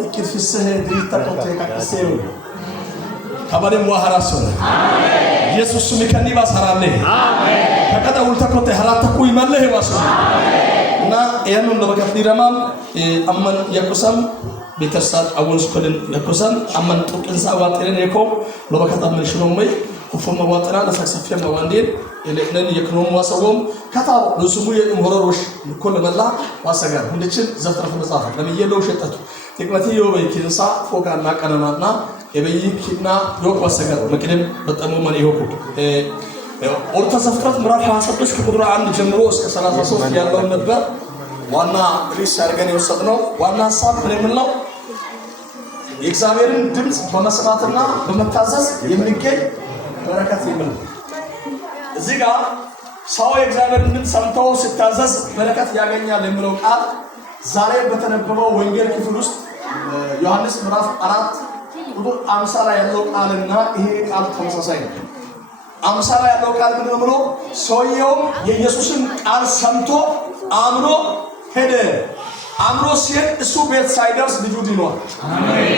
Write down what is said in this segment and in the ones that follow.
ikifisse dritta kote kakisero kabale muharasona amen yesus mikani basarale amen kakata ulta kote halata kuimalle wasona amen na yanu lobakat amman yakusam بترسات أول سكولن نكوسان أمن توكن سواترين يكون لو بكتب من شلومي وفم مواتنا نسخسفيا مواندين اللي إحنا يكونوا مواسوهم كتاب لسموه المهرروش كل ملا واسجار هندشين زفر في مسافة لما يلو شتاتو تكمتي يو بيكنسا فوق عنا كنامنا يبي كنا يوك واسجار مكلم بتأمو من يوكو أورتا زفترات مرات حاسب بس كقدرة عند جمروس كسلاسة صوف يالله نبغى وانا ريش أرجعني وصدنا وانا صاب من الله የእግዚአብሔርን ድምጽ በመስማትና በመታዘዝ የሚገኝ በረከት ይመል እዚህ ጋር ሰው የእግዚአብሔርን ድምጽ ሰምቶ ሲታዘዝ በረከት ያገኛል የሚለው ቃል ዛሬ በተነበበው ወንጌል ክፍል ውስጥ ዮሐንስ ምዕራፍ 4 ቁጥር 50 ላይ ያለው ቃልና ይሄ ቃል ተመሳሳይ ነው። 50 ላይ ያለው ቃል ምንድነው ብሎ ሰውየው የኢየሱስን ቃል ሰምቶ አምኖ ሄደ። አምኖ ሲሄድ እሱ ቤት ሳይደርስ ልጁ ድኗል። አሜን።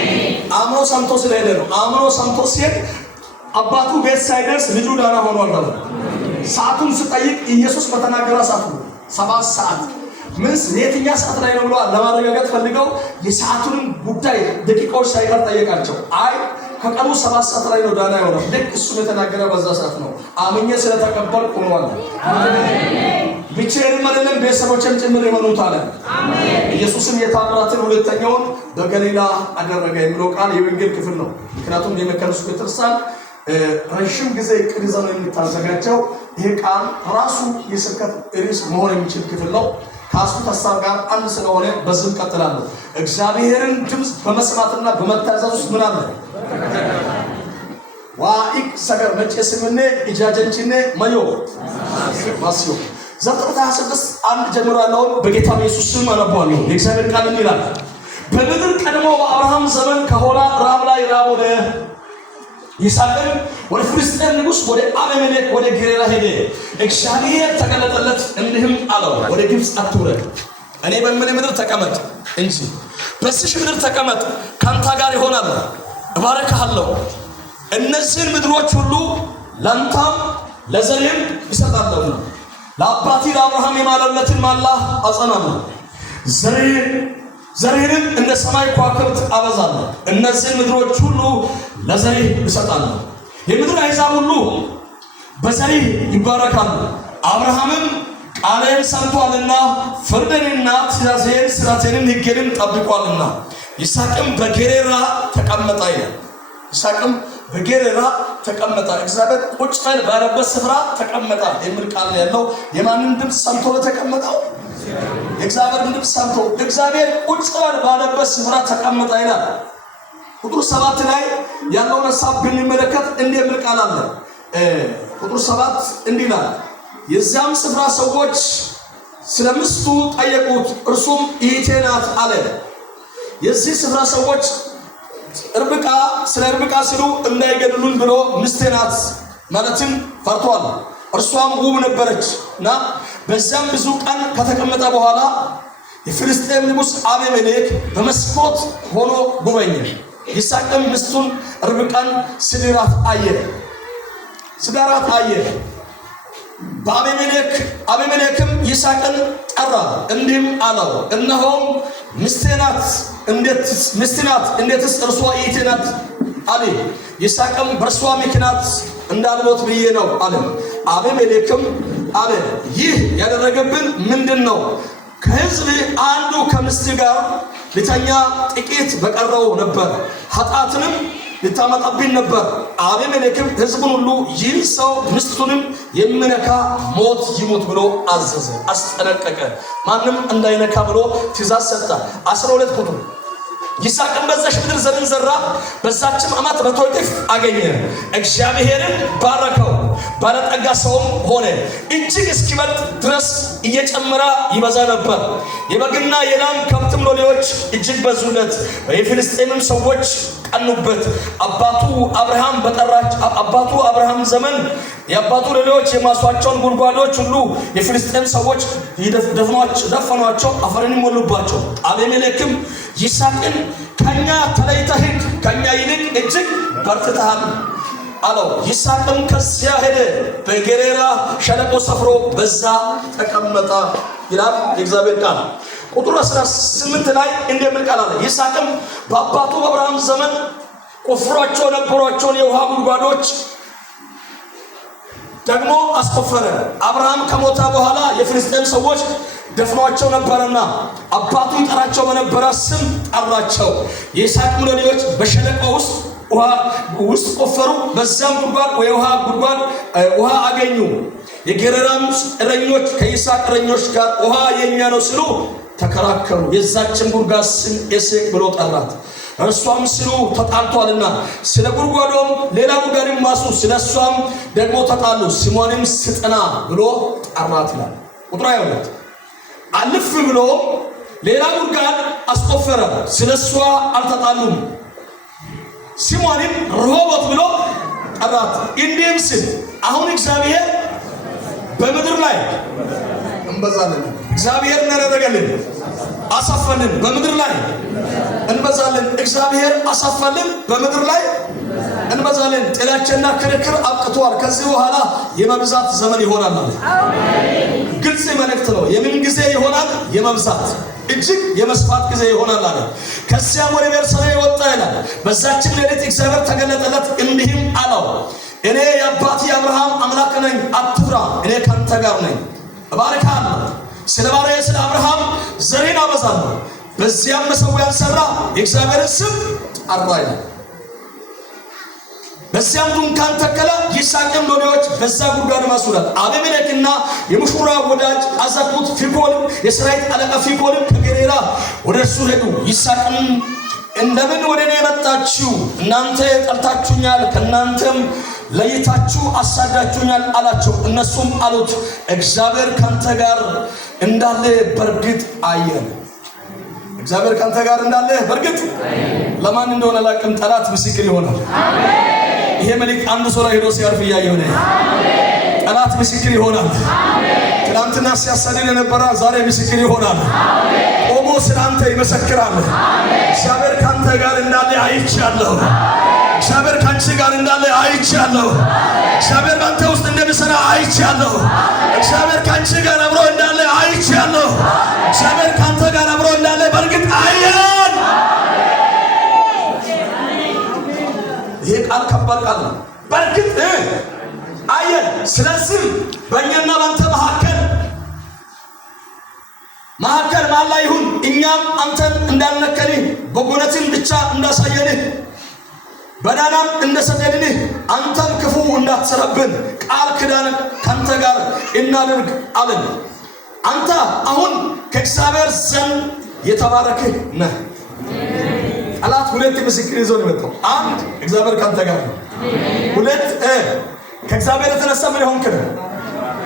አምኖ ሰምቶ ስለሄደ ነው። አምኖ ሰምቶ ሲሄድ አባቱ ቤት ሳይደርስ ልጁ ዳና ሆኗል ማለት ነው። ሰዓቱን ሲጠይቅ ኢየሱስ በተናገረ ሰዓት 7 ሰዓት ምንስ የትኛው ሰዓት ላይ ነው ብሎ ለማረጋገጥ ፈልገው የሰዓቱን ጉዳይ ደቂቃዎች ሳይቀር ጠየቃቸው። አይ ከቀኑ 7 ሰዓት ላይ ነው ዳና ሆኗል። ልክ እሱ የተናገረ በዛ ሰዓት ነው። አምኜ ስለተቀበልኩ ሆኗል። አሜን። ብቻዬን አይደለም ቤተሰቦቼም ጭምር የሆኑት አለ። አሜን። ኢየሱስም የታምራትን ሁለተኛውን በገሊላ አደረገ የሚለው ቃል የወንጌል ክፍል ነው። ምክንያቱም የመከሩስ ቤተክርስቲያን ረጅም ጊዜ እቅድ ይዘው የሚታዘጋጀው ይሄ ቃል ራሱ የስብከት ርዕስ መሆን የሚችል ክፍል ነው። ከአስኩት ሐሳብ ጋር አንድ ስለሆነ በዝም ቀጥላለሁ። እግዚአብሔርን ድምጽ በመስማትና በመታዘዝ ውስጥ ምን አለ? ዋኢክ ሰገር መጨስምኔ ኢጃጀንቺኔ ማዮ ማስዮ ዘፍጥረት 26 አንድ ጀምሮ ያለውን በጌታ ኢየሱስ ስም አነባለሁ። የእግዚአብሔር ቃል ይላል በምድር ቀድሞ በአብርሃም ዘመን ከሆላ ራብ ላይ ራብ ሆነ። ይስሐቅም ወደ ፍልስጤም ንጉሥ ወደ አቤሜሌክ ወደ ጌራራ ሄደ። እግዚአብሔር ተገለጠለት እንዲህም አለው ወደ ግብፅ አትውረድ፣ እኔ በምልህ ምድር ተቀመጥ እንጂ በዚህ ምድር ተቀመጥ፣ ካንተ ጋር ይሆናል፣ እባርክሃለሁ፣ እነዚህን ምድሮች ሁሉ ላንተም ለዘርህም ይሰጣለሁ፣ ለአባቴ ለአብርሃም የማለለትን ማላ አጸናለሁ፣ ዘርህንም እንደ ሰማይ ከዋክብት አበዛለሁ፣ እነዚህን ምድሮች ሁሉ ለዘርህ እሰጣለሁ፣ የምድር አሕዛብ ሁሉ በዘርህ ይባረካሉ። አብርሃምም ቃሌን ሰምቷልና ፍርድንና ትእዛዜን ሥርዓቴንም ሕጌንም ጠብቋልና። ይስሐቅም በጌራራ ተቀመጠ ይላል። ይስሐቅም በጌራራ ተቀመጠ። እግዚአብሔር ቁጭ ባለበት ስፍራ ተቀመጠ የሚል ቃል ያለው የማንን ድምጽ ሰምቶ ተቀመጠው? የእግዚአብሔር ድምጽ ሰምቶ እግዚአብሔር ቁጭ ባለበት ስፍራ ተቀመጠ ይላል። ቁጥር 7 ላይ ያለውን ሐሳብ ብንመለከት እንዲህ የሚል ቃል አለ። ቁጥር 7 እንዲህ ይላል የዚያም ስፍራ ሰዎች ስለሚስቱ ጠየቁት፣ እርሱም እኅቴ ናት አለ። የዚህ ስፍራ ሰዎች ርብቃ ሲሉ እንዳይገድሉን ብሎ ሚስቴ ናት ማለትም ፈርቷል። እርሷም ውብ ነበረች እና በዚያም ብዙ ቀን ከተቀመጠ በኋላ የፍልስጤም ንጉሥ አቤሜሌክ በመስኮት ሆኖ ጎበኘ። ይስሐቅም ሚስቱን ርብቃን ሲድራት አየ። አቤሜሌክም ይስሐቅን ጠራ፣ እንዲህም አለው እነሆም ሚስቴ ናት፣ እንዴትስ እርሷ እኅቴ ናት አለ። ይስሐቅም በእርሷ ምክንያት እንዳልሞት ብዬ ነው አለ። አቤሜሌክም አለ ይህ ያደረገብን ምንድን ነው? ከሕዝብ አንዱ ከሚስት ጋር ሊተኛ ጥቂት በቀረው ነበር፣ ኃጢአትንም ልታመጣብኝ ነበር። አቤሜሌክም ሕዝቡን ሁሉ ይህ ሰው ሚስቱንም የሚነካ ሞት ይሞት ብሎ አዘዘ፣ አስጠነቀቀ። ማንም እንዳይነካ ብሎ ትእዛዝ ሰጠ። 12 ቁጥር ይስሐቅም በዛች ምድር ዘርን ዘራ፣ በዛችም ዓመት 100 እጥፍ አገኘ። እግዚአብሔርን ባረከው፣ ባለጠጋ ሰውም ሆነ፣ እጅግ እስኪበልጥ ድረስ እየጨመረ ይበዛ ነበር። የበግና የላም ከብትም ሎሌዎች እጅግ በዙለት። የፍልስጤምም ሰዎች ቀኑበት። አባቱ አብርሃም ዘመን የአባቱ ሎሌዎች የማሷቸውን ጉድጓዶች ሁሉ የፍልስጤም ሰዎች ደፈኗቸው፣ አፈርን ሞሉባቸው። አቤሜሌክም ይስሐቅን ከኛ ተለይተህ ከኛ ይልቅ እጅግ በርትተሃል አለው። ይስሐቅም ከዚያ ሄደ፣ በጌሬራ ሸለቆ ሰፍሮ በዛ ተቀመጠ ይላል የእግዚአብሔር ቃል። ቁጥር 18 ላይ እንደሚል ቃል አለ። ይስሐቅም በአባቱ በአብርሃም ዘመን ቆፍሯቸው ነበሯቸውን የውሃ ጉድጓዶች ደግሞ አስቆፈረ። አብርሃም ከሞተ በኋላ የፍልስጤም ሰዎች ደፍኗቸው ነበርና አባቱ ይጠራቸው በነበረ ስም ጠራቸው። የይስሐቅም ሎሌዎች በሸለቆ ውስጥ ቆፈሩ። በዛም ጉድጓድ ውሃ አገኙ። የጌራራም እረኞች ከይስሐቅ እረኞች ጋር ውሃ የኛ ነው ሲሉ ተከራከሩ። የዛችን ጉድጓድ ስም ኤሴቅ ብሎ ጠራት። እርሷም ሲሉ ተጣልቷልና ስለ ጉድጓዶም ሌላ ጉድጓድም ማሱ፣ ስለ እሷም ደግሞ ተጣሉ። ስሟንም ስጥና ብሎ ጠራት ይላል። ቁጥር 22 አልፍ ብሎ ሌላ ጉድጓድ አስቆፈረ። ስለ እሷ አልተጣሉም። ስሟንም ረሆቦት ብሎ ጠራት። እንዲህም ሲል አሁን እግዚአብሔር በምድር ላይ እንበዛለን። እግዚአብሔር እናደረገልን አሳፈልን፣ በምድር ላይ እንበዛለን። እግዚአብሔር አሳፈልን፣ በምድር ላይ እንበዛለን። ጥላቻና ክርክር አብቅቷል። ከዚህ በኋላ የመብዛት ዘመን ይሆናል። ግልጽ መልእክት ነው። የምን ጊዜ ይሆናል? የመብዛት እጅግ የመስፋት ጊዜ ይሆናል አለ። ከዚያም ወደ ቤርሳቤህ ወጣ ይላል። በዛችም ሌሊት እግዚአብሔር ተገለጠለት እንዲህም አለው፣ እኔ የአባቴ አብርሃም አምላክ ነኝ፣ አትፍራ፣ እኔ ካንተ ጋር ነኝ፣ እባርክሃለሁ፣ ስለ ባሪያዬ ስለ አብርሃም ዘሬን አበዛለሁ። በዚያም መሠዊያን ሠራ፣ የእግዚአብሔርን ስም ጠራ ይላል። በዚያም ድንኳን ተከለ። ይስሐቅም ሎሌዎች በዛ ጉድጓድ ማሱላት። አቤሜሌክና የሙሽራ ወዳጅ አዛኩት ፊኮልም የሰራዊት አለቃ ፊኮልም ከጌሬራ ወደ እርሱ ሄዱ። ይስሐቅም እንደምን ወደ እኔ መጣችሁ? እናንተ ጠልታችሁኛል፣ ከእናንተም ለይታችሁ አሳዳችሁኛል አላቸው። እነሱም አሉት፣ እግዚአብሔር ካንተ ጋር እንዳለ በርግጥ አየን። እግዚአብሔር ካንተ ጋር እንዳለ በርግጥ ለማን እንደሆነ ላቅም ጠላት ምስክር ይሆናል። ይሄ መልእክት አንድ ሰው ላይ ሄዶ ሲያርፍ እያየሁ ነው። ጠላት ምስክር ይሆናል። ትናንትና ሲያሳድድ የነበረ ዛሬ ምስክር ይሆናል። ቆሞ ስላንተ ይመሰክራል። እግዚአብሔር ካንተ ጋር እንዳለ አይቻለሁ። እግዚአብሔር ካንቺ ጋር እንዳለ አይቻለሁ። እግዚአብሔር ባንተ ውስጥ እንደሚሰራ አይቻለሁ። እግዚአብሔር ካንቺ ጋር አብሮ እንዳለ አይቻለሁ። እግዚአብሔር ካንተ ጋር አብሮ እንዳለ በርግጥ አየን። ይሄ ቃል ከባድ ቃል ነው። በርግጥ አየን። ስለዚህ በእኛና ባንተ መካከል ማላ ይሁን፣ እኛም አንተን እንዳልነከልህ በጎነትን ብቻ እንዳሳየንህ በዳናም እንደሰደድንህ አንተም ክፉ እንዳትሰራብን ቃል ኪዳን ካንተ ጋር እናድርግ አለን። አንተ አሁን ከእግዚአብሔር ዘንድ የተባረክህ ነህ። ጠላት ሁለት ምስክር ይዞ ነው የመጣው። አንድ እግዚአብሔር ካንተ ጋር ነው። ሁለት ከእግዚአብሔር የተነሳ ምን ሆንክ?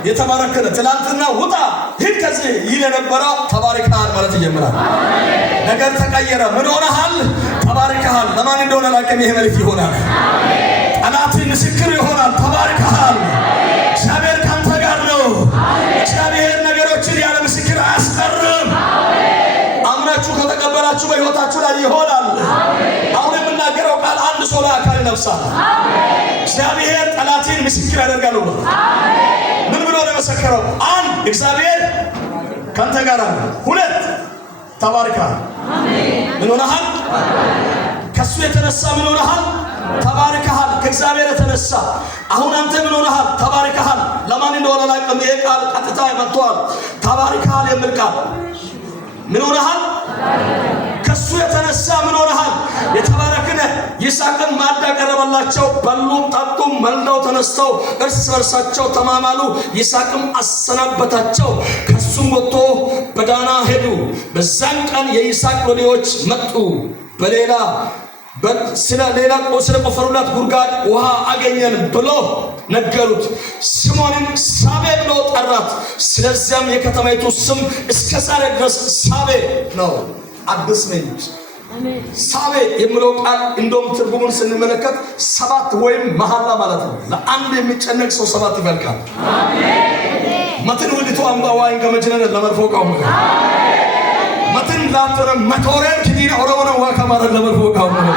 የተባረከ ነህ። ትናንትና ውጣ ሂድ ከዚህ ይል የነበረ ተባርከሃል ማለት ይጀምራል። ነገር ተቀየረ። ምን ሆነሃል? ተባርከሃል። ለማን እንደሆነ ላቀም ይሄ መልእክት ይሆናል። ጠላት ምስክር ይሆናል። ተባርከሃል። እግዚአብሔር ካንተ ጋር ነው። እግዚአብሔር ነገሮችን ያለ ምስክር አያስቀርም። አምናችሁ ከተቀበላችሁ በሕይወታችሁ ላይ ይሆናል። አሁን የምናገረው ቃል አንድ ሰው ላይ አካል ነፍሳል። እግዚአብሔር ጠላትን ምስክር ያደርጋል ብሎ ምን ብሎ ነው የመሰከረው? አንድ እግዚአብሔር ካንተ ጋር ነው። ሁለት ተባርከሃል። ምን ሆነሃል? ከሱ የተነሳ ምን ሆነሃል? ተባርከሃል። ከእግዚአብሔር የተነሳ አሁን አንተ ምን ሆነሃል? ተባርከሃል። ለማን እንደሆነ ላቀም ይሄ ቃል ቀጥታ መጥቷል። ተባርከሃል የሚል ቃል ምን ሆነሃል? ከሱ የተነሳ ምን ሆነሃል? የተባረክነ። ይስሐቅን ማዕድ አቀረበላቸው። በሉም ጠጡም፣ መልደው ተነስተው እርስ በርሳቸው ተማማሉ። ይስሐቅም አሰናበታቸው። ከሱም ወጥቶ በዳና ሄዱ። በዛን ቀን የይስሐቅ ሎሌዎች መጡ። ስለ ቆፈሩላት ጉድጓድ ውሃ አገኘን ብሎ ነገሩት። ስሟንም ሳቤ ብሎ ጠራት። ስለዚያም የከተማይቱ ስም እስከ ዛሬ ድረስ ሳቤ ነው። አዲስ ምንጭ ሳቤ የሚለው ቃል እንደውም ትርጉሙን ስንመለከት ሰባት ወይም መሐላ ማለት ነው። ለአንድ የሚጨነቅ ሰው ሰባት ይፈልቃል። አሜን። መትን ወልቶ አምባ ዋይን ከመጀነነ ለመርፎ ቃው matin laatore matoren kidina oromona wa kamara lamarfu kamu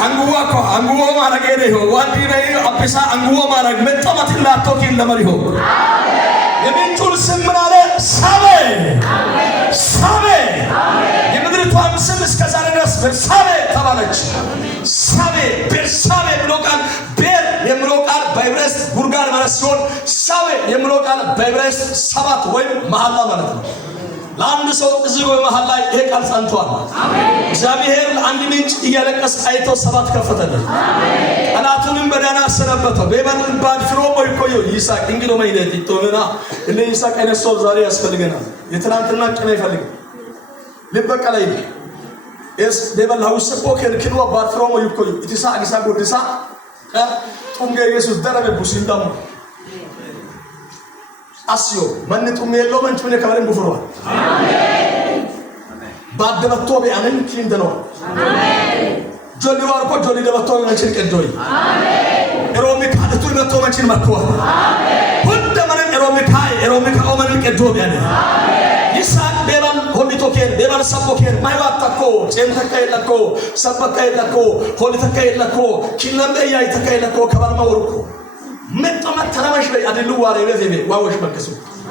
anguwa ko anguwa mara gede ho wadi nei apisa anguwa mara metta matin laatto kin lamari ho የምንጩን ስም ምን አለ? ሳቤ ሳቤ የምድሪቷም ስም እስከ ዛሬ ድረስ ቤርሳቤ ተባለች። ሳቤ ቤርሳቤ ብሎ ቃል ቤር የሚለው ቃል በዕብራይስጥ ጉድጓድ ማለት ሲሆን ሳቤ የሚለው ቃል በዕብራይስጥ ሰባት ወይም መሐላ ማለት ነው። ለአንድ ሰው እዚህ በመሃል ላይ ይሄ ቃል ጸንቷል። እግዚአብሔር ለአንድ ምንጭ እያለቀሰ አይቶ ሰባት ከፈተለት። ጠላቱንም በዳና አሰነበተው። በባልን ባድ ፍሮሞ ይቆዩ ይስሐቅ እንግዶ ማይነት ይቶና እንደ ይስሐቅ አይነት ሰው ዛሬ ያስፈልገናል። የትናንትና ቂም አይፈልግም። ልበቀላይ እስ በባል ሀውስ ፖከን ክንዋ ባድ ፍሮሞ ይቆዩ ኢትሳ አግሳ ጎድሳ ጡንገ ኢየሱስ ደረበ ቡሲንዳሙ አስዮ ማንቱ ሜሎ መንቹ ለከበረን ቡፍሯ አሜን ባደበቶ ቢአንን ኪንደኖ አሜን ጆሊ ዋርኮ ጆሊ ደበቶ መንችን ቀዶይ አሜን ሮሚ ካደቱ ደበቶ መንችን መጥቶ አሜን ሁሉ ማንን ሮሚ ኦመን ቀዶ ቢአን አሜን ይስሐቅ በባል ሆሊቶኬን በባል ሰቦኬን ማይዋታኮ ጨንተካይለኮ ሰበካይለኮ ሆሊተካይለኮ ኪለምበያ ይተካይለኮ ከባርማ ወርኮ መጥተማት ተራማሽ ላይ አደሉ ዋሬ በዘቤ ዋወሽ መከሱ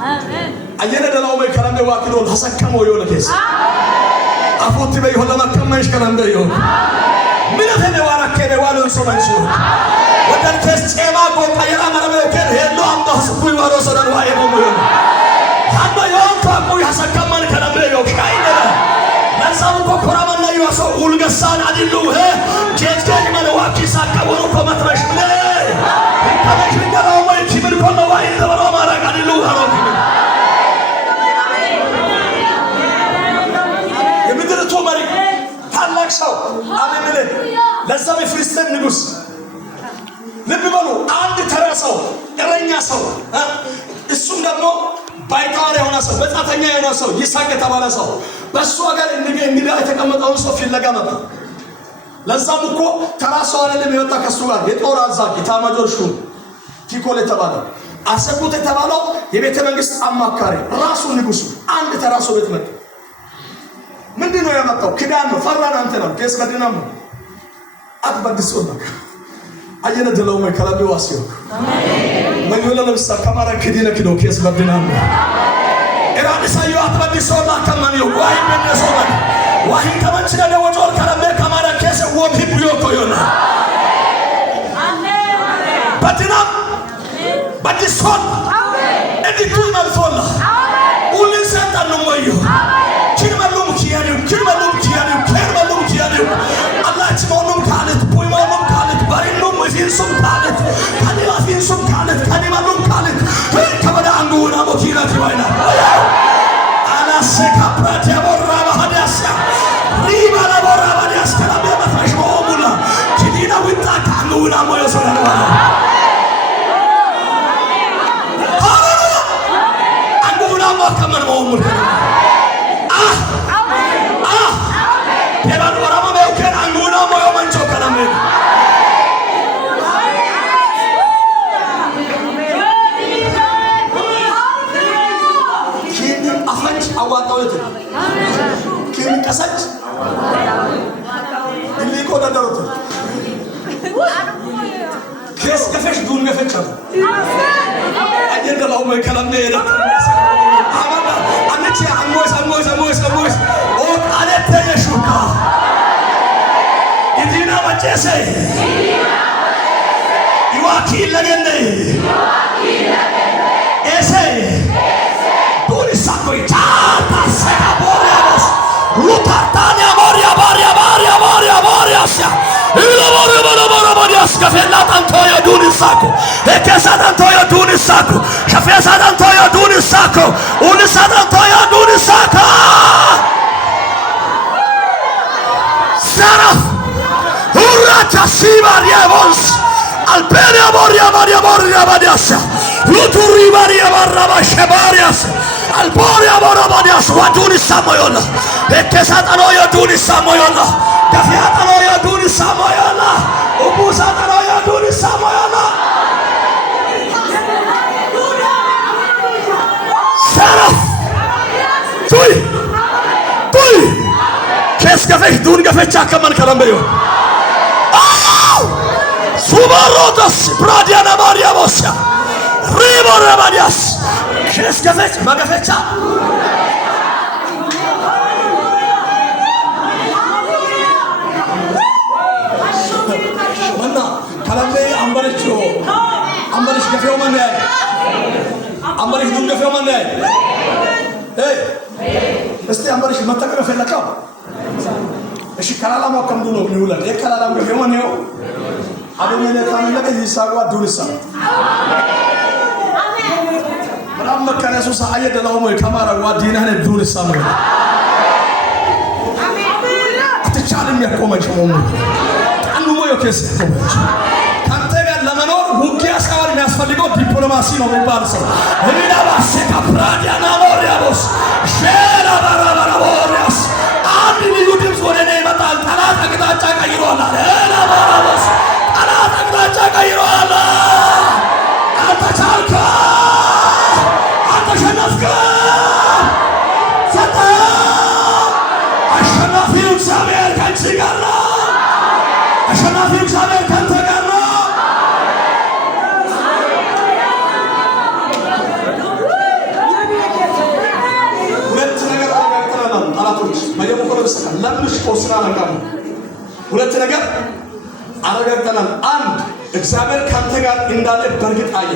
አሜን አየነ ደላው ወይ ከራንደ ዋኪዶ ተሰከመ ወዮለከስ አሜን አፎት በይ ሆለ ማከመሽ ከራንደ ይሁ አሜን ምን ተነ ዋራከ በዋሉን ሶማንሱ አሜን ወደንተስ ጨማ ቆጣ የራመረበ ከር ሄሎ አምባስ ኩይ ዋሮ ሰደን ዋይ ነው አባ ዮን ታቁ ያሰከመን ከራንደ ይሁ ካይነ ለዛው ኮኮራማና ይዋሶ ኡልገሳን አድሉ ጀጅገኝ ማለዋኪ ሳቀወሩ ኮመትረሽ ምን ከመሽ ንገራው ወይ ኪብር ኮነ ወይ ዘበሮ ማራቅ አድሉ አሮክ የምድርቱ መሪ ታላቅ ሰው አቤሜሌክ ለዛም የፍልስጤም ንጉስ ልብ በሉ አንድ ተራ ሰው እረኛ ሰው እሱም ደግሞ ባይታወር የሆነ ሰው በጻተኛ የሆነ ሰው ይስሐቅ የተባለ ሰው በሱ ሀገር እንግዲህ የተቀመጠውን ሰው ፍለጋ መጣ። ለዛም እኮ ተራ ሰው አይደለም የወጣ ከሱ ጋር የጦር አዛዥ ኢታማዦር ሹም ፊኮል የተባለው አሰኩት የተባለው የቤተ መንግስት አማካሪ ራሱ ንጉሱ አንድ ተራ ሰው ቤት መጣ። ምንድነው ያመጣው? ክዳን ነው። ፈራን አንተ ነው ከስ በድናም አትበድሶና አየነ ደለው ወይ ከላቢው አሲዮ አሜን መንገለ ለብሳ ከማራ ክዲነ ክዶ ከስ በድናም ኢራዲሳዩ አትበድሶና ከማን ነው ወይ በነሶማ ዋሂ ከመንችለ ደወጆር ከለበ ከማራ ከስ ወብ ቢዮ ኮዮና አሜን በድናም በድሶን አሜን እዲቱ መልሶላ አሜን ሁሉን ሰጣን ነው ወይ ኪርመሉም ኪያኒው ከርመሉም ኪያኒው አላህ ሞኑም ካለት ፖይሞኑም ካለት ባሪኑም ወፊንሱም ካለት ካኒላፊንሱም ካለት ካኒማሉም ካለት ከበዳ አንዱና ሞኪና ትባይና አላሰካ ፕራቴ ቦራ ባዲያስ ሪባ ለቦራ ባዲያስ ከላበ መፍረሽ ሞሙላ ኪዲና ወጣ ካንዱና ሞዮሶና አንዱና ማከመን ሞሙላ ከሰጭ እንሊቆ ደደሩት ከስ ከፈሽ ዱን ገፈጨው አየደላው ወይ ከላም ነው አማና አንቺ አሞስ ኦ ቃለተ የሹካ ኢዲና ወጨሰ ይዋኪ ለገነ ኤሴ ዱን ሳኮይ ታታ ሰካቦራስ ሉታታኒያ ባሪያ ኢሎቦሪያስ ከፈላ ታንቶዮ ዱንሳኮ ኤከሳ ታንቶዮ ዱንሳኮ ሸፈሳ ታንቶዮ ዱንሳኮ ኡንሳ ታንቶዮ ዱንሳኮ ሰራፍ ሁራቻ ሲባሪያ ቦንስ አልቤሪያ ቦሪያ ባዲያስ ሉቱሪ ባሪያ ባራባሸባሪያስ አልቦሪያ ቦራባዲያስ ዋዱን ሳሞዮላ ኤከሳጣኖ የዱን ሳሞዮላ ደፊያጣኖ የዱን ሳሞዮላ ኡቡሳጣኖ የዱን ሳሞዮላ ሰራፍ ቱይ kes gafesh dun gafecha kaman kalambeyo subarotas bradiana maria bosia ribora marias kes gafesh magafecha mana kalambe ambaricho ambarish gafeyo manne ambarish dun gafeyo manne hey እስቲ አምባሪሽ መተከረ ፈለካው እሺ ካላላማው ከምዱ ነው ይውላል የካላላም ገፈው ነው አበመለ ካመለከ ይሳጓ ዱልሳ አሜን መከነሱ ሳየ ደላው ነው ከማራ ዋዲናነ ዱልሳ ነው አሜን አትቻልም ያቆመች ነው አንዱ ነው የከስ ካንተ ጋር ለመኖር ውጊያ ሳይሆን የሚያስፈልገው ዲፕሎማሲ ነው የሚባል ሰው እኔና ባሰካ ፕራዲያና ሞሪያቦስ ሼላ ባራባራቦሪያስ አንድ ልዩ ድምፅ ወደ እኔ ይመጣል። ጠላት አቅጣጫ ቀይሯል አለ ባራባራቦስ ጠላት አቅጣጫ ቀይሯል። አንተ ቻልክ፣ አንተ ሸነፍክ። ሰጠ አሸናፊው እግዚአብሔር ከአንቺ ጋር ነው። አሸናፊው እግዚአብሔር ከአንተ ጋር ነው። ጠላቶች በየሙከራ በስተቀር ለምንሽ ቆስና ለጋሙ ሁለት ነገር አረጋግጠናል። አንድ እግዚአብሔር ካንተ ጋር እንዳለ በርግጥ አየ።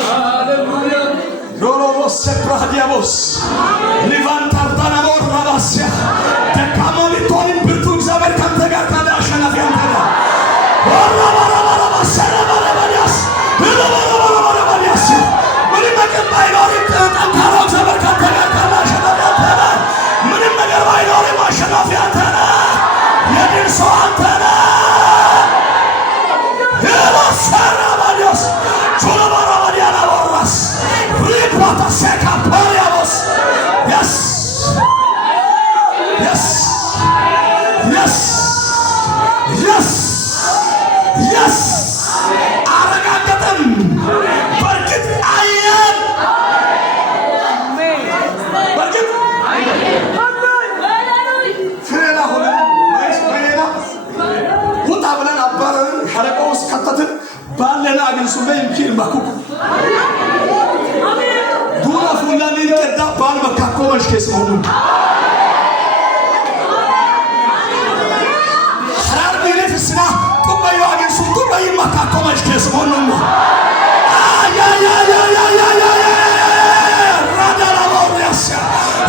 ሃሌሉያ ሮሮስ ሰፕራዲያቦስ ሊቫንታርታና ሞራባሲያ ደካማው ቢሆንም ብርቱ እግዚአብሔር ካንተ ጋር ካለ አሸናፊ አንተ ነህ። ወራባራባራባስ ሰራባራባስ ወራባራባራባስ ምንም ነገር ባይኖርም ጠንካራው እግዚአብሔር ካንተ ጋር ካለ አሸናፊ አንተ ነህ። ምንም ነገር ባይኖርም አሸናፊ አንተ ነህ። የድል ሰው አንተ ነህ። ሰራባዲያስ ቾላባራባዲያና ቦራስ ሪፕራታ ሴካ ፖሪያቦስ yes yes yes yes yes አረጋገጠን በርግጥ አየን በርግጥ ፍሬና ሆነን ወይስ ውጣ ብለን አባረርን ሐረቀው ውስጥ ከተትን ባለና አግንሱ በእንኪን ባኩኩ ዱራ ፉላኒ ቀዳ ባል መካኮ መሽከስ ነው ሐራር ቢለፍስና ጡባዩ አግንሱ ጡባዩ መካኮ መሽከስ ነው ያ ያ ያ ያ ያ ያ ራዳላ ወሪያስ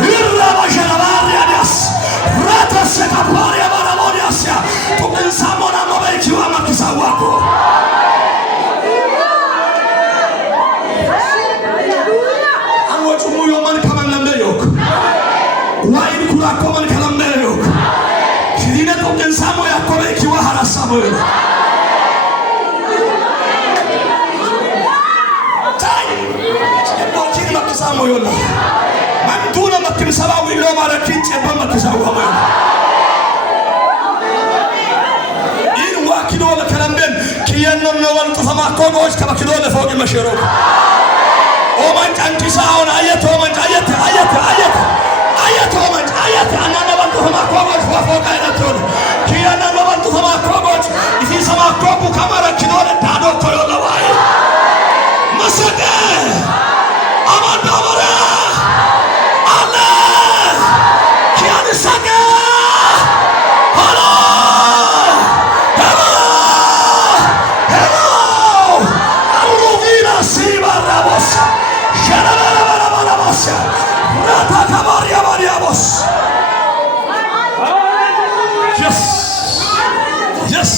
ይራባሸራባሪያስ ራተሰ ካፓሪያ ባራቦሪያስ ጡቅን ሳሞና ሞባይኪዋ ማክሳዋኮ ዮማን ከመለመዮክ ዋይን ኩራ ኮመን ከለመዮክ ሽሪነቱ ገንሳሞ ያኮበ ኪዋ ሐራሳሞ ታይ ቦቲን መክሳሞ ይላ መንዱነ መክሰባው ይሎ ማረኪን ጨበ መክሳው ሆነ ይን ዋኪዶ ለከለምበን ኪየኖ ነው ወልጡ ፈማኮጎች ከመክዶ ለፎቅ መሽሮ ኦማንጭ አንቺሳውን አየት ኦማንጭ አየት አየት አየት አየት ኦማንጭ አየት አናና ባንቱ ፈማኮጎች ወፎቃ አይነቱን ኪያና ባንቱ ፈማኮጎች ይፊ ሰማኮጉ ከማራ ኪዶለ ዳዶ ኮዮለዋይ መሰደ አማንዳ ወራ አለ ኪያን ሰገ ሆሎ ሄሎ ሄሎ አሩቪና ሲባራቦስ ሸራባራባራባስ ራታ ካባሪያ ባሪያቦስ yes yes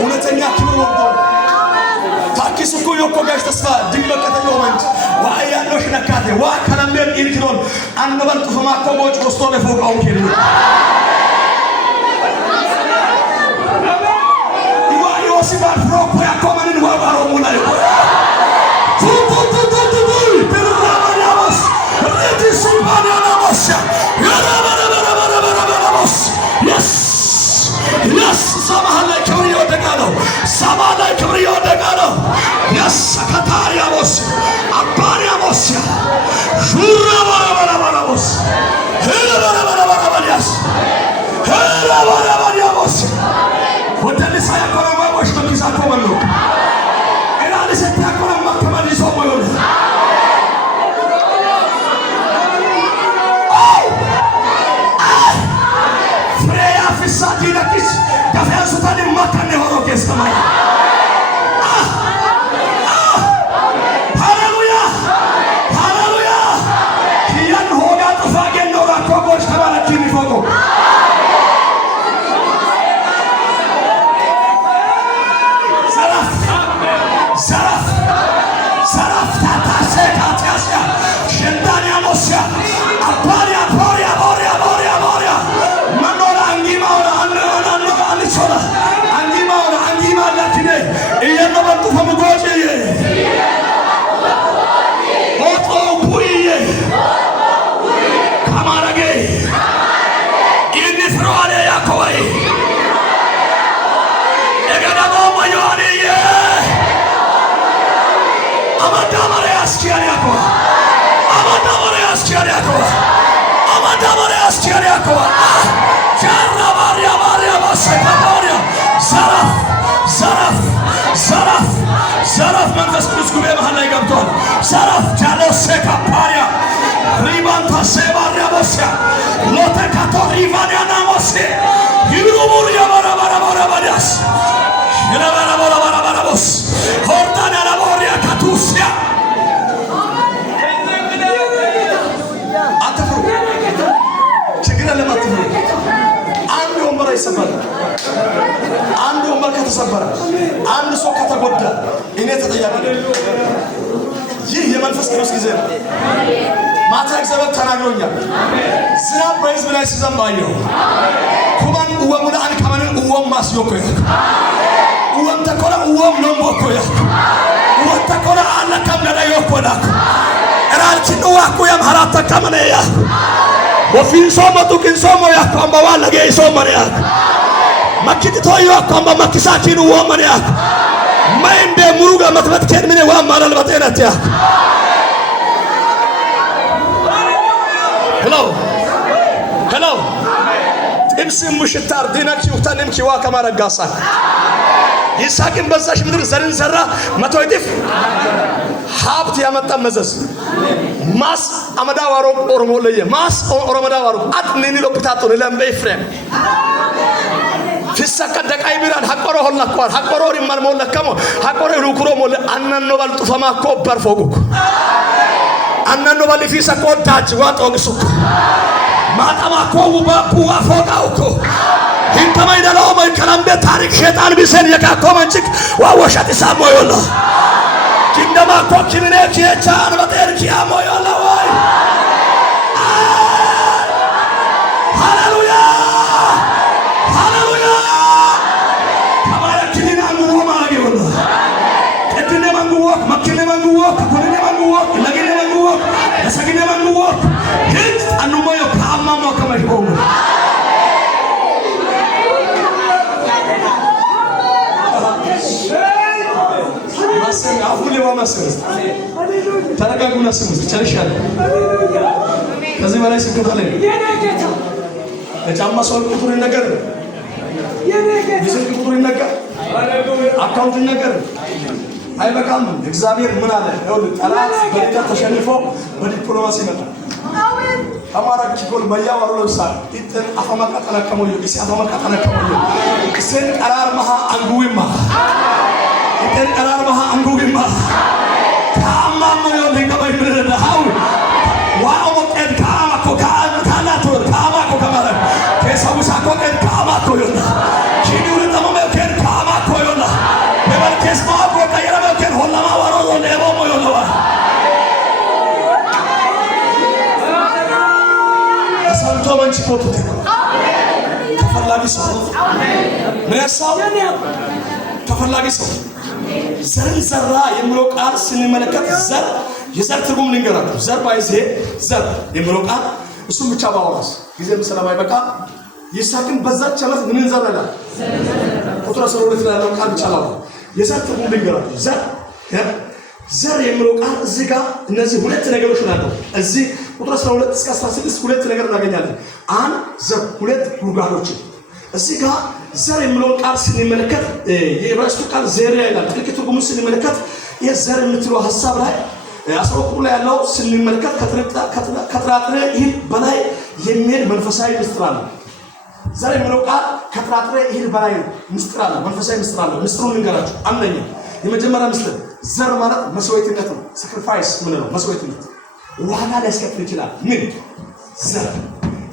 እውነተኛ ክብር ወርዶ ታኪስ እኮ የኮ ጋሽ ተስፋ ድንበቀተኛ ወንጭ ዋያኖሽ ነካቴ ዋ ከለምበን ኢልክሮን አንበል ተፈማኮቦች ወስቶ ለፎቃው ከሉ ሲባል ፍሮኮ ያቆመንን ወባሮ ሙላይ ብራባዲያቦስ ሬዲስ ባዲያናቦስ ያራባራባራባራባራባስ yes yes ሰማህ ላይ ክብር ይወደቃ ነው ሰማህ ላይ ክብር ይወደቃ ነው yes ቦስ አባሪያ ቦስ ሹራ ባራ ቦስ ባራባራባራባስ ባራባራባሪያ ቦስ ወደለ ሳያቆረባ ቦስ በሚዛቆ በሉ ኤራል ሰታቆረማ ከማዲሶ ሞዮለ ፍሬያ ፍሳዲ ለኪስ ከፈያሱታን ማካነ ሆሮ ከስተማ ዘራፍ መንፈስ ቅዱስ ጉባኤ መሃል ላይ ገብቷል። ዘራፍ ጃሎሴ ካፓሪያ ሪባንታ ሴባሪያ ቦሲያ ሎተካቶ ሪቫኒያና ሞሴ ይሩሙር ያባራባራባራባዲያስ ይራባራባራባራባራቦስ ሆርዳና ላቦሪያ ካቱሲያ አትፍሩ። ችግር ለማትፍሩ አንድ ወንበር ይሰበራል። አንድ ወንበር ከተሰበረ አንድ ሰው ከተጎዳ እኔ ተጠያቂ ነኝ። ይህ የመንፈስ ቅዱስ ጊዜ ነው። ማታ እግዚአብሔር ተናግሮኛል። ዝናብ በሕዝብ ላይ ሲዘንብ አየሁ። ኩማን uwamuna ankamani uwam mas yokoya uwam takora uwam nombokoya uwam takora alla kamna yokoda eral kinu wakoya harata kamane ya wafin somo tukin somo ya kwamba wala ge somo ya makiti toyo kwamba makisakinu uwam ya maimbe muruga matbat kenmine wa malal batenat ya hello امسم مشتار دينك يوتانم كي واكا مارغاسا يساكن بزاش مدر زرن زرا متو يدف حابت يامتا مزز ماس امدا وارو اورمو ليه ماس اورمدا وارو اتنيني لو بتاتو لم بيفرم فسكا دقاي بيران حقرو هلكوار حقرو ريمال مول لكمو حقرو روكرو مول اننو بالتو فما كوبر فوغو اننو بالي فيسا كوداج وات اوغسوك ማጣማ ኮውባ ቡዋ ፎቃውኮ እንከማይ ደላው ማይ ከላምበ ታሪክ ሸጣን ቢሰን የካኮመንጭክ ዋወሻት ሳሞዮላ ኪንደማ ኮኪኔ ኪቻን በተር ኪያሞዮላ ወይ ሃሌሉያ ሃሌሉያ ከማለ ኪኒና ሙሮ ማገውላ ከድነ መንጉዎ መኪነ መንጉዎ ኮኔ መንጉዎ ለገነ መንጉዎ ለሰገነ መንጉዎ ሂድ አንሞዮ ካማማ ከመሽቆሙ ማሰን አሁን ለማሰን ተረጋጉና ስሙ ጨርሻለሁ። ከዚህ በላይ ስብከት አለ። ለጫማ ሰው ቁጥር ነገር የስልክ ቁጥር ነገር አካውንት ነገር አይበቃም። እግዚአብሔር ምን አለ? ይኸውልህ ጠላት በሌላ ተሸንፎ በዲፕሎማሲ መጣ። አማራ ኪኮል በያወሩ ለምሳሌ ኢትን አፈማቃ ተነከሞዩ ኢሲ አፈማቃ ተነከሞዩ ኢስን ቀራር መሃ አንጉዊማ ኢትን ቀራር መሃ አንጉዊማ ካማሞ ይወንገባይ ምንለ ሃው ዋኦ ቀን ካማኮ ካናቶ ካማኮ ከማለ ከሰውሳ ኮቀን ካማኮ ይወና ኪኒው ለተመመ ከን ካማኮ ይወና በበልከስ ማቆ ከየረበ ከን ሆላማ ወሮ ለቦሞ ይወና ሰንቶ መንጭቆት ተፈላጊ ሰው ምን ያሳው ተፈላጊ ሰው ዘርን ዘራ የሚለው ቃል ስንመለከት ዘር የዘር ትርጉም ልንገራችሁ። ዘር ባይዜ ዘር የሚለው ቃል እሱ ብቻ ባወራስ ጊዜም ስለማይበቃ ይስሐቅን በዛች ዓመት ምን ዘረላ ቁጥር 12 ላይ ያለው ቃል ብቻ ነው። የዘር ትርጉም ልንገራችሁ። ዘር ዘር የሚለው ቃል እዚህ ጋር እነዚህ ሁለት ነገሮች ናቸው። እዚህ ቁጥር 12 እስከ 16 ሁለት ነገር እናገኛለን። አንድ ዘር፣ ሁለት ጉድጓዶች። እዚህ ጋር ዘር የሚለው ቃል ስንመለከት የዕብራይስጡ ቃል ዘሪያ ይላል። ጥልቅ ትርጉሙን ስንመለከት የዘር የምትለው ሐሳብ ላይ 12 ላይ ያለው ስንመለከት ከጥራጥሬ እህል በላይ የሚሄድ መንፈሳዊ ምስጢር አለ። ዘር የሚለው ቃል ከጥራጥሬ እህል በላይ ምስጢር አለ፣ መንፈሳዊ ምስጢር አለ። ምስጢሩን ልንገራችሁ። አንደኛ የመጀመሪያ ምስጢር ዘር ማለት መስዋዕትነት ነው። ሳክሪፋይስ ምን ነው? መስዋዕትነት ዋጋ ሊያስከፍል ይችላል። ምን ዘር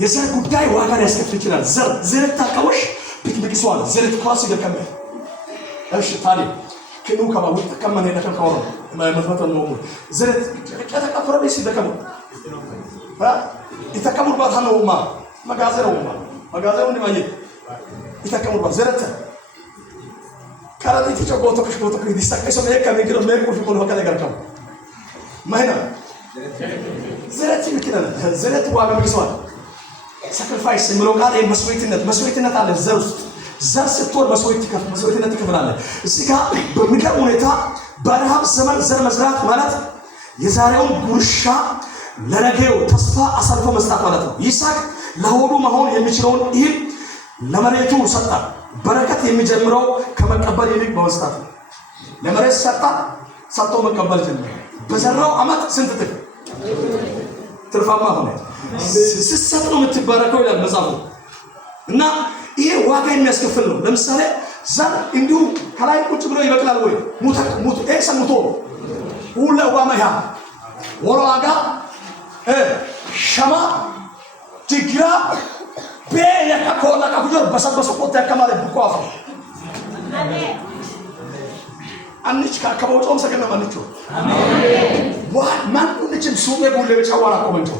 የዘር ጉዳይ ዋጋ ሊያስከፍል ይችላል። ዘር ታቀውሽ ቢክቢክሷል ዘር ትኳስ ይደከመ እሺ ታዲያ ከኑ ከባው ተከመነ ለከንከው መስመት ነው ዘር ከተቀፈረ ቢስ ይደከመ ይተከሙ ባታነውማ መጋዘሩ እንደማየ ይተከሙ ዘርተ ካራቲ ተጨቆቶ ከሽቆቶ ከዲስታከሰ ነው ከሚግሮ ሜርኩ ፊቆሎ ከለገርከው ማይና ዘረት ይምክናል። ዘረት ዋጋ ቢክሷል ሳክሪፋይስ የሚለው ቃል መስዋዕትነት አለ ዘር ውስጥ። ዘር ስትወር መስዋዕትነት ይከፍላል። እዚህ ጋር በሚገርም ሁኔታ በረሃብ ዘመን ዘር መዝራት ማለት የዛሬውን ጉርሻ ለነገው ተስፋ አሳልፎ መስጠት ማለት ነው። ይስሐቅ ለሆዱ መሆን የሚችለውን እህል ለመሬቱ ሰጣ። በረከት የሚጀምረው ከመቀበል ይልቅ በመስጠት ነው። ለመሬት ሰጥቶ መቀበል ጀመረ። በዘራው ዓመት ስንት ትርፋማ ሆነ። ስትሰጥ ነው የምትባረከው ይላል መጽሐፉ። እና ይሄ ዋጋ የሚያስከፍል ነው። ለምሳሌ ዘር እንዲሁ ከላይ ቁጭ ብሎ ይበቅላል ወይ? ሙት ሰሙቶ ሁሉ ዋማያ ወራጋ ሸማ ጅግራ በየካኮላ ካኩጆ በሰበሰ ቆጣ ያከማለ ቡቋፋ አንቺ ካከቦቶም ሰከነ ማንቹ አሜን ማን ልጅም ሱሜ ጉለ በጫዋራ ቆመንቶ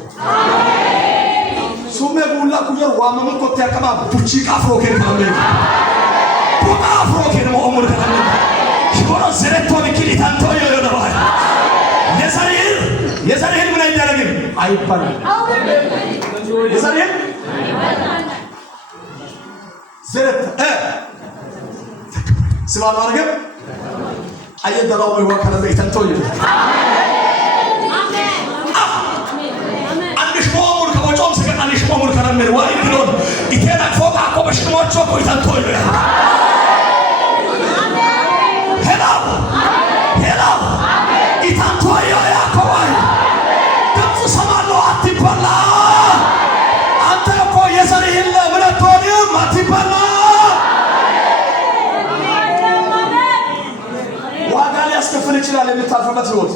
ሱሜ ጉላ ኩጆር ዋማሙ ቆጣ ያከማ ቡቺ ካፍሮ ከማለ ቡቃፍሮ ከነ ኦሙር ከነ ሽቦራ ዘረቶ ለኪሊ ታንቶ ይወደው የዛሬን ምን አይደረግም አይባልም። የዛሬን ዘረት ስማማ አርገም አየደራው ይወከለ በይተንቶ ይወደው አንድ ሽሞሙር ከወጮም ሰገን አንድ ሽሞሙር ከረመር ዋይ ብሎን ኢቴና ፎቃ ኮበሽሞቾ ኮይተንቶ ይወደው ይችላል የምታልፈበት ህይወት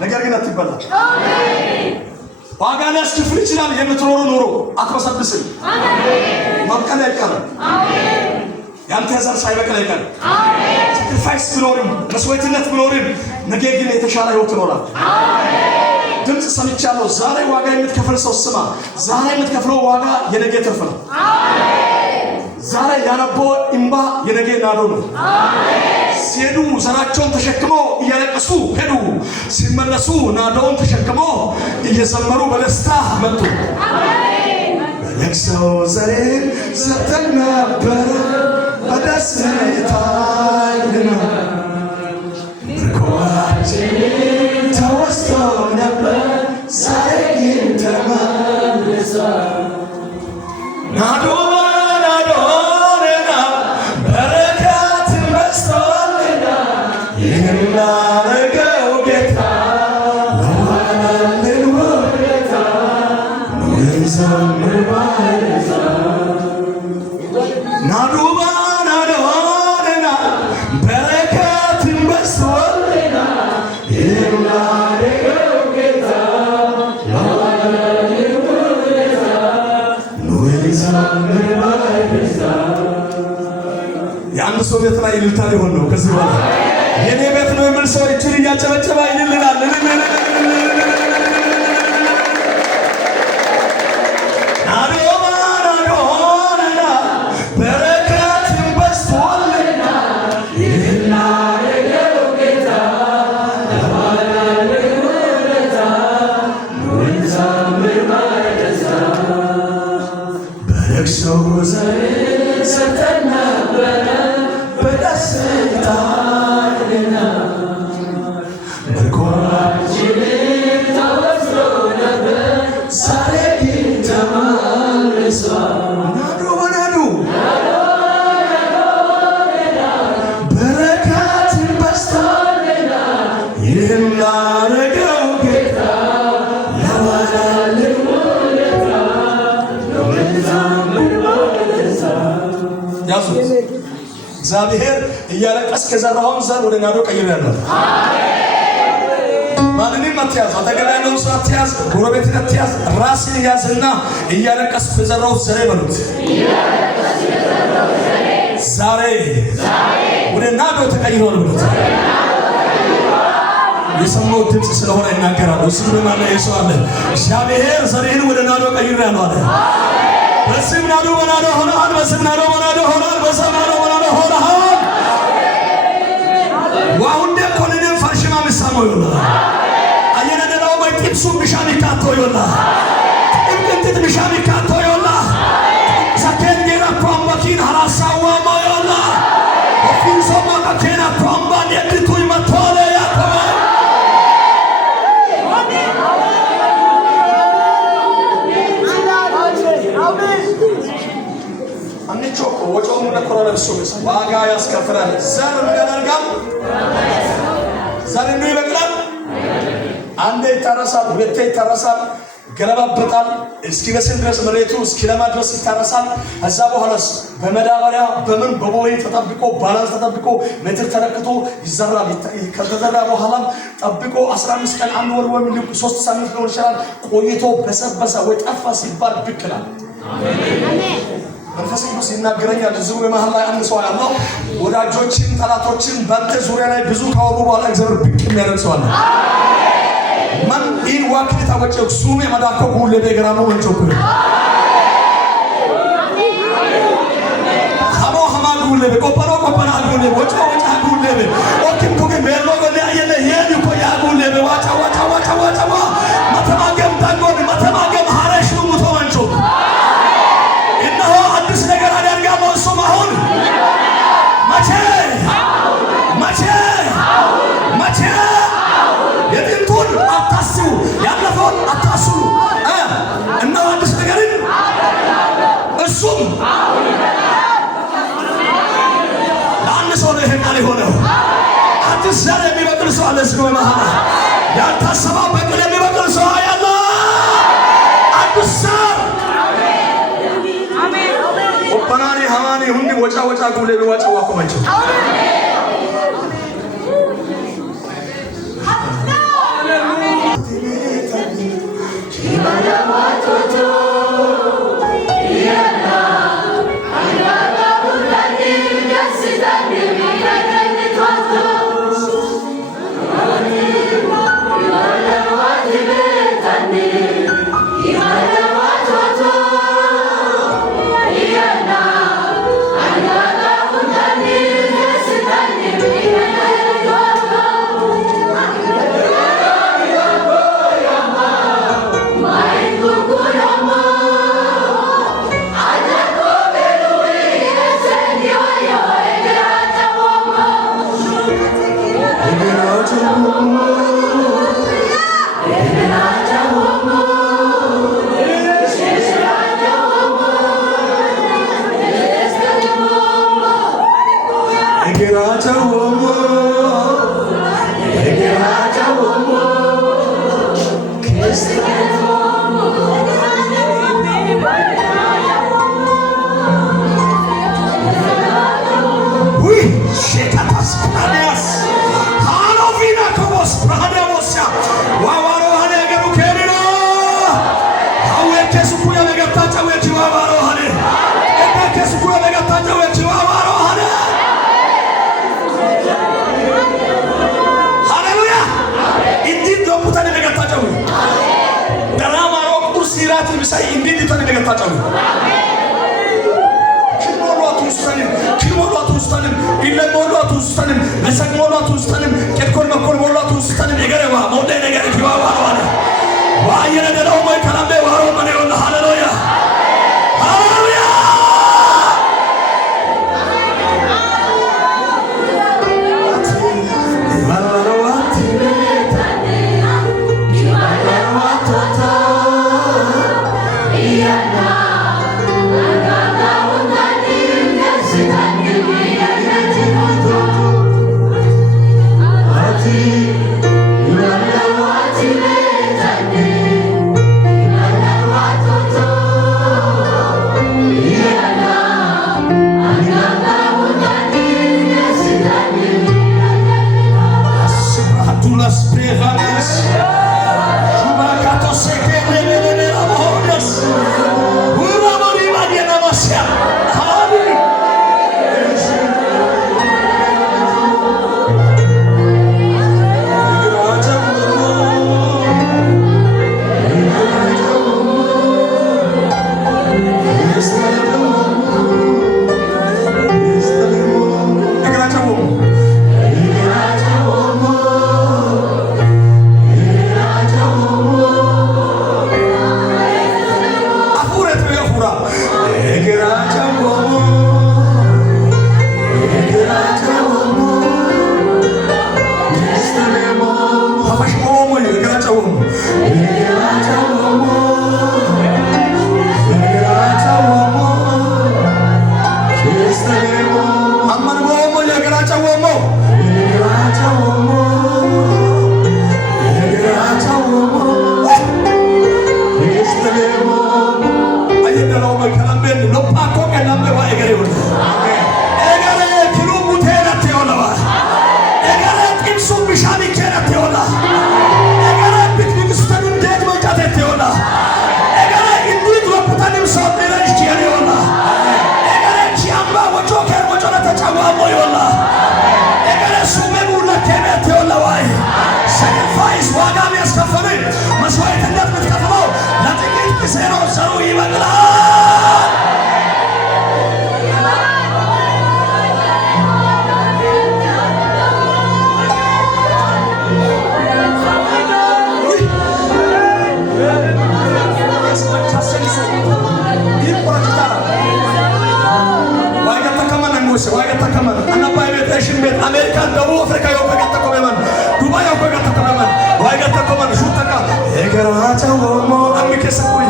ነገር ግን አትበላ። አሜን። ዋጋ ሊያስከፍል ይችላል የምትኖሩ ኑሮ አትበሰብስም። አሜን። መብቀል አይቀርም። አሜን። ያንተ ዘር ሳይበቅል አይቀርም። አሜን። ሳክሪፋይስ ቢኖርም መስዋዕትነት ቢኖርም ነገ ግን የተሻለ ህይወት ይኖራል። አሜን። ድምጽ ሰምቻለሁ። ዛሬ ዋጋ የምትከፍል ሰው ስማ። ዛሬ የምትከፍለው ዋጋ የነገ ትርፍ ነው። አሜን። ዛሬ ያነበው እንባ የነገ ናዶ ነው። አሜን። ሲሄዱ ዘራቸውን ተሸክመው እያለቀሱ ሄዱ። ሲመለሱ ናዳውን ተሸክመው እየዘመሩ በደስታ መጡ። አሜን። ለክሰው ዘሬን ሰጥተን ነበር በደስታ ይልና ምርኮአችን ተወስዶ ነበር ዛሬ ግን ተመለሰ። ናዶ ናረገው ጌታ ለዋለን ወሬታ ወይዘምር ባለዛ ናዱባ ናዶና በረከትን በስወልና ናረገው ጌታ ለዋለን ወሬታ ወይዘምር ባለዛ የአንድ ሰው ቤት ላይ ይልታ ሊሆን ነው ከዚህ በኋላ የኔ ቤት ነው የሚል ሰው እጅን እያጨበጨበ ይልልናል። ናዶና በረከትን በስቶልና የናረገው ጌታ ለዋለን ወሬታ ወይዘምር ባለዛ በለቅሶ ዘር ሰጥተን ነበረ በደስታ ላረገው ጌታ ለዋለልኝ ውለታ ያዙ እግዚአብሔር እያለቀስክ የዘራኸውን ዘር ወደ ናዶ ቀይሬያለሁ። ማንንም አትያዝ፣ አጠገብ ያለውን ሰው አትያዝ፣ ጎረቤትን አትያዝ፣ ራስን ያዝና እያለቀስክ የዘራሁት ዘሬ በሉት ዛሬ ወደ ናዶ ተቀይሯል በሉት። የሰማው ድምፅ ስለሆነ ይናገራሉ። ስም ማለ የሰው አለ እግዚአብሔር ዘሬን ወደ ናዶ ቀይሬያለሁ አለ። በስም ናዶ በናዶ ሆነሃል፣ በስም ናዶ በናዶ ሆነሃል፣ በስም ናዶ በናዶ ሆነሃል። ዋውንደ ኮንንም ፈርሽማ ምሳሞ ይሆናል አየነደላው በጥብሱ ቢሻሚ ካቶ ይሆናል ጥብቅንት ቢሻሚ ካቶ ይሆናል ሰከን ጌራ ፕሮምባኪን ሐራሳዋ ማዮላ ኦፊን ሶማ ከና ፕሮምባን የድቱ ይመጣለ ያቆመ አንቾኮ ወጮሙ ለኮሮና ሱስ ዋጋ ያስከፍላል። ዘር ምን ያደርጋል? ዘር ምን ይበቅላል? አንዴ ይታረሳል፣ ሁለቴ ይታረሳል፣ ገለባበጣል፣ እስኪበስል ድረስ መሬቱ እስኪለማ ድረስ ይታረሳል። ከዛ በኋላስ በመዳበሪያ በምን በቦይ ተጠብቆ ባላንስ ተጠብቆ ሜትር ተለክቶ ይዘራል። ከተዘራ በኋላም ጠብቆ 15 ቀን አንድ ወር ወይም 3 ሳምንት ሊሆን ይችላል ቆይቶ በሰበሰ ወይ ጠፋ ሲባል ብቅላል። አሜን። መንፈስ ቅዱስ ይናገረኛል። እዚሁ በመሃል ላይ አንድ ሰው ያለው ወዳጆችን ጠላቶችን በአንተ ዙሪያ ላይ ብዙ ካወሩ በኋላ እግዚአብሔር ብቅ የሚያደርግ ሰው አለ። ማን ይህን ዋክት ታወጨው ሱሜ ማዳኮ ጉለ በግራሙ ወንጮኩ ሀሞ ሀማ ጉለ በቆፓሮ ቆፓራ ጉለ ወጫ ወጫ ጉለ ኦኪም ኩገ ሜሎ ገለ አየለ ሄዱ ኮ ያ ጉለ በዋጫ ዋጫ ዋጫ ዋጫ ማተማገም ታንጎድ ማተማገም ሐረሽ ሙቶ ወንጮኩ እነሆ አዲስ ነገር አደርጋለሁ። እሱም አሁን መቼ መቼ መቼ የጥንቱን አታስቡ፣ ያለፈውን አታስቡ። እነሆ አዲስ ነገርን እሱም ለአንድ ሰው ነው ይሄ ቃል የሆነው። አዲስ ዘር የሚበቅል ሰው አለ። እስከ መሀላ ያልታሰበው በቅል የሚበቅል ሰው ያለ አዲስ ዘር ኦፓናኒ ሃማኒ ሁንዲ ወጫ ወጫ ጉሌ ወጫ ዋቆማቸው You American Double Africa Yokata Koman, Dubai Yokata Koman, Wagata Koman, Shutaka, Egaracha Womo, Amikasakui.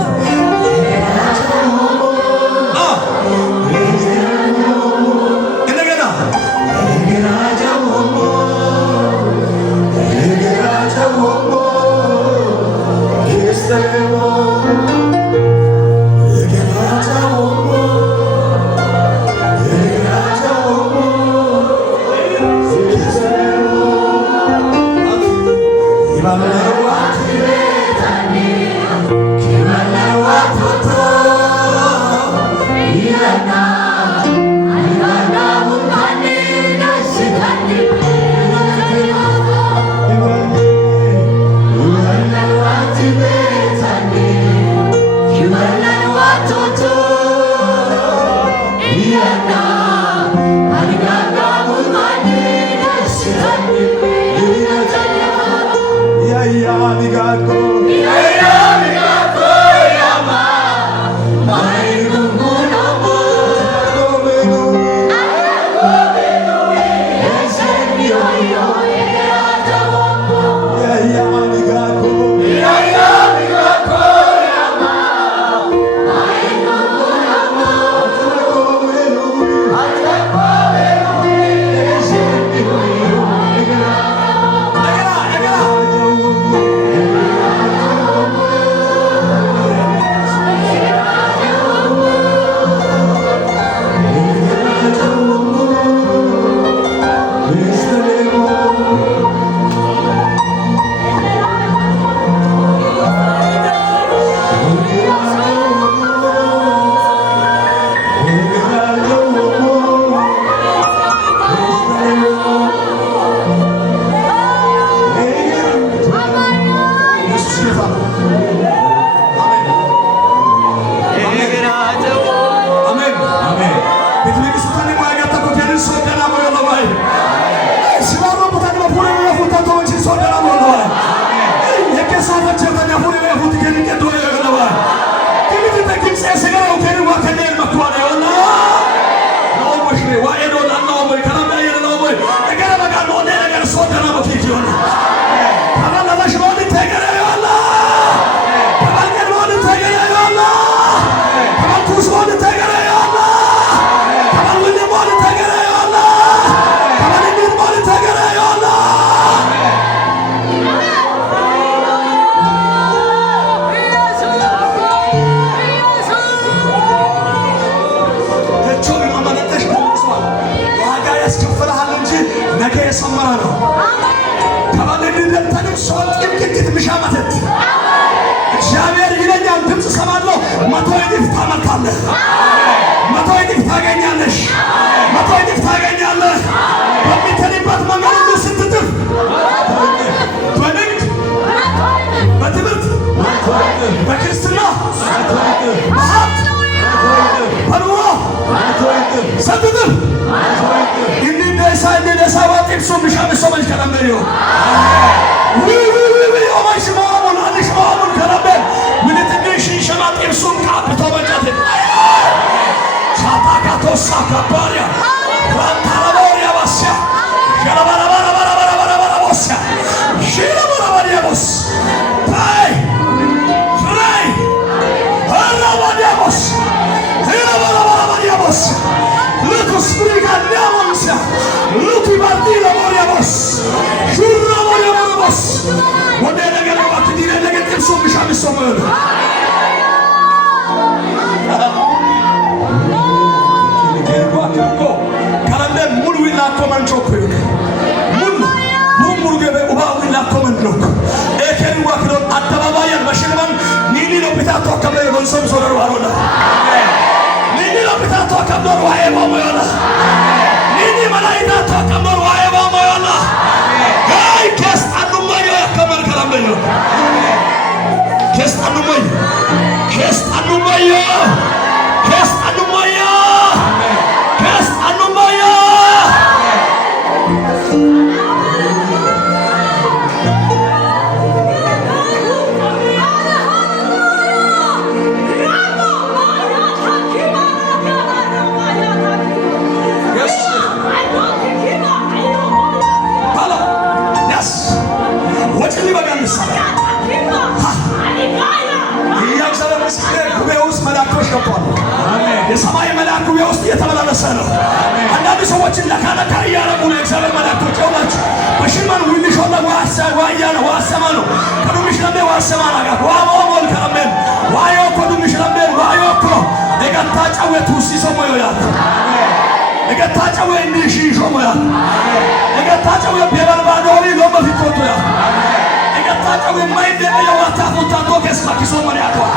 ወደ ነገር ባትዲነ ነገር ጥብሶ ምሻም ሶመር ከረንደ ሙሉ ዊላ ኮመንቾ ኮይነ ሙሉ ገበ ኡባ ዊላ ኮመንቾ ኤከን ወክሮ አደባባያን በሽልማን ኒኒ ነው ቢታቶ ከበ ወንሶም ሶደር ዋሮና ኒኒ ነው ቢታቶ ከበ ዋዬ ማሞያና ኒኒ መላይታ ተከበ ዋዬ ማሞያና አይ ከስ አንዱማዮ ያከመር ከረምበዮ ከስ አንዱማዮ ከስ አንዱማዮ ከስ አንዱማዮ ከስ አንዱማዮ የሰማይ መልአክ ጉባኤ ውስጥ እየተመላለሰ ነው። አንዳንድ ሰዎችን ለካለካ እያረጉ ነው። የእግዚአብሔር መልአኮች ያውላችሁ በሽልማን ዊልሾላ ዋያነ ዋሰማኑ ከዱምሽለምቤ ዋሰማና ጋር ዋሞል ከረሜን ዋዮ ኮዱምሽለምቤ ዋዮ ኮ እገታ ጫወቱ ሲሶሞዮ ያት እገታ ጫወ እንዲሽ ሾሞያ እገታ ጫወ በበርባዶሪ ሎመፊቶቶ ያ እገታ ጫወ ማይደበ ያዋታ ፎታቶ ከስማ ኪሶሞያ ያ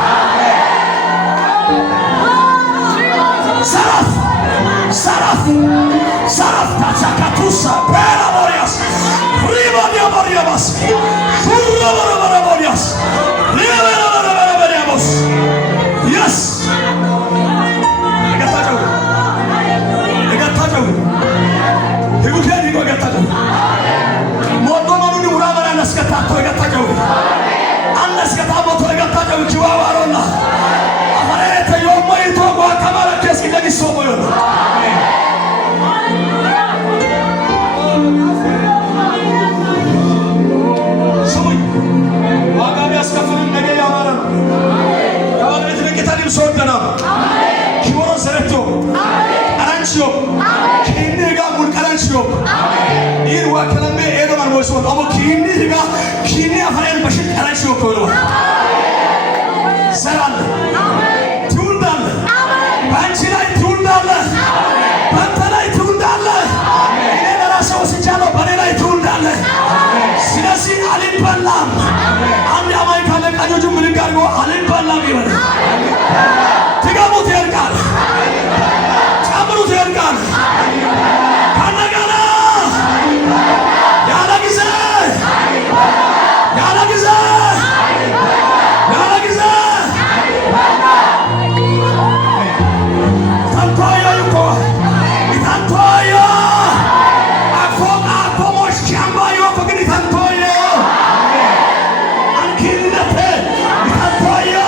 Saraf Tachakatusa, Peraborias, Ribonia Boriabas, Furaborias, Riaboriabos. Yes. I got that. He will get you get that. Motomanu Uraman and Scatato, I got that. Unless Catamoto, I got that. Chihuahua. Amareta, your way to Guacamara, Kessi, that is so well. Sordana, Kiboro Sereto, Arancio, Kiniga Mulcarancio, Irwa Kalambe, Edoman was one, Amo Kiniga, Kinia Haran Bashik Arancio Koro, Saran, Tundan, Panchilai Tundan, Pantalai Tundan, Inera Sosicano, Panelai Tundan, Sinasi Alin Palam, and Yamaika Kajuju Miligargo, Alin Palam. Tigamo tergal, Chamru tergal, Kanagana, Yalagize, Yalagize, Yalagize, Tantoyo yuko, Tantoyo, Akomosh Kiamba yuko kini Tantoyo, Ankilinate, Tantoyo.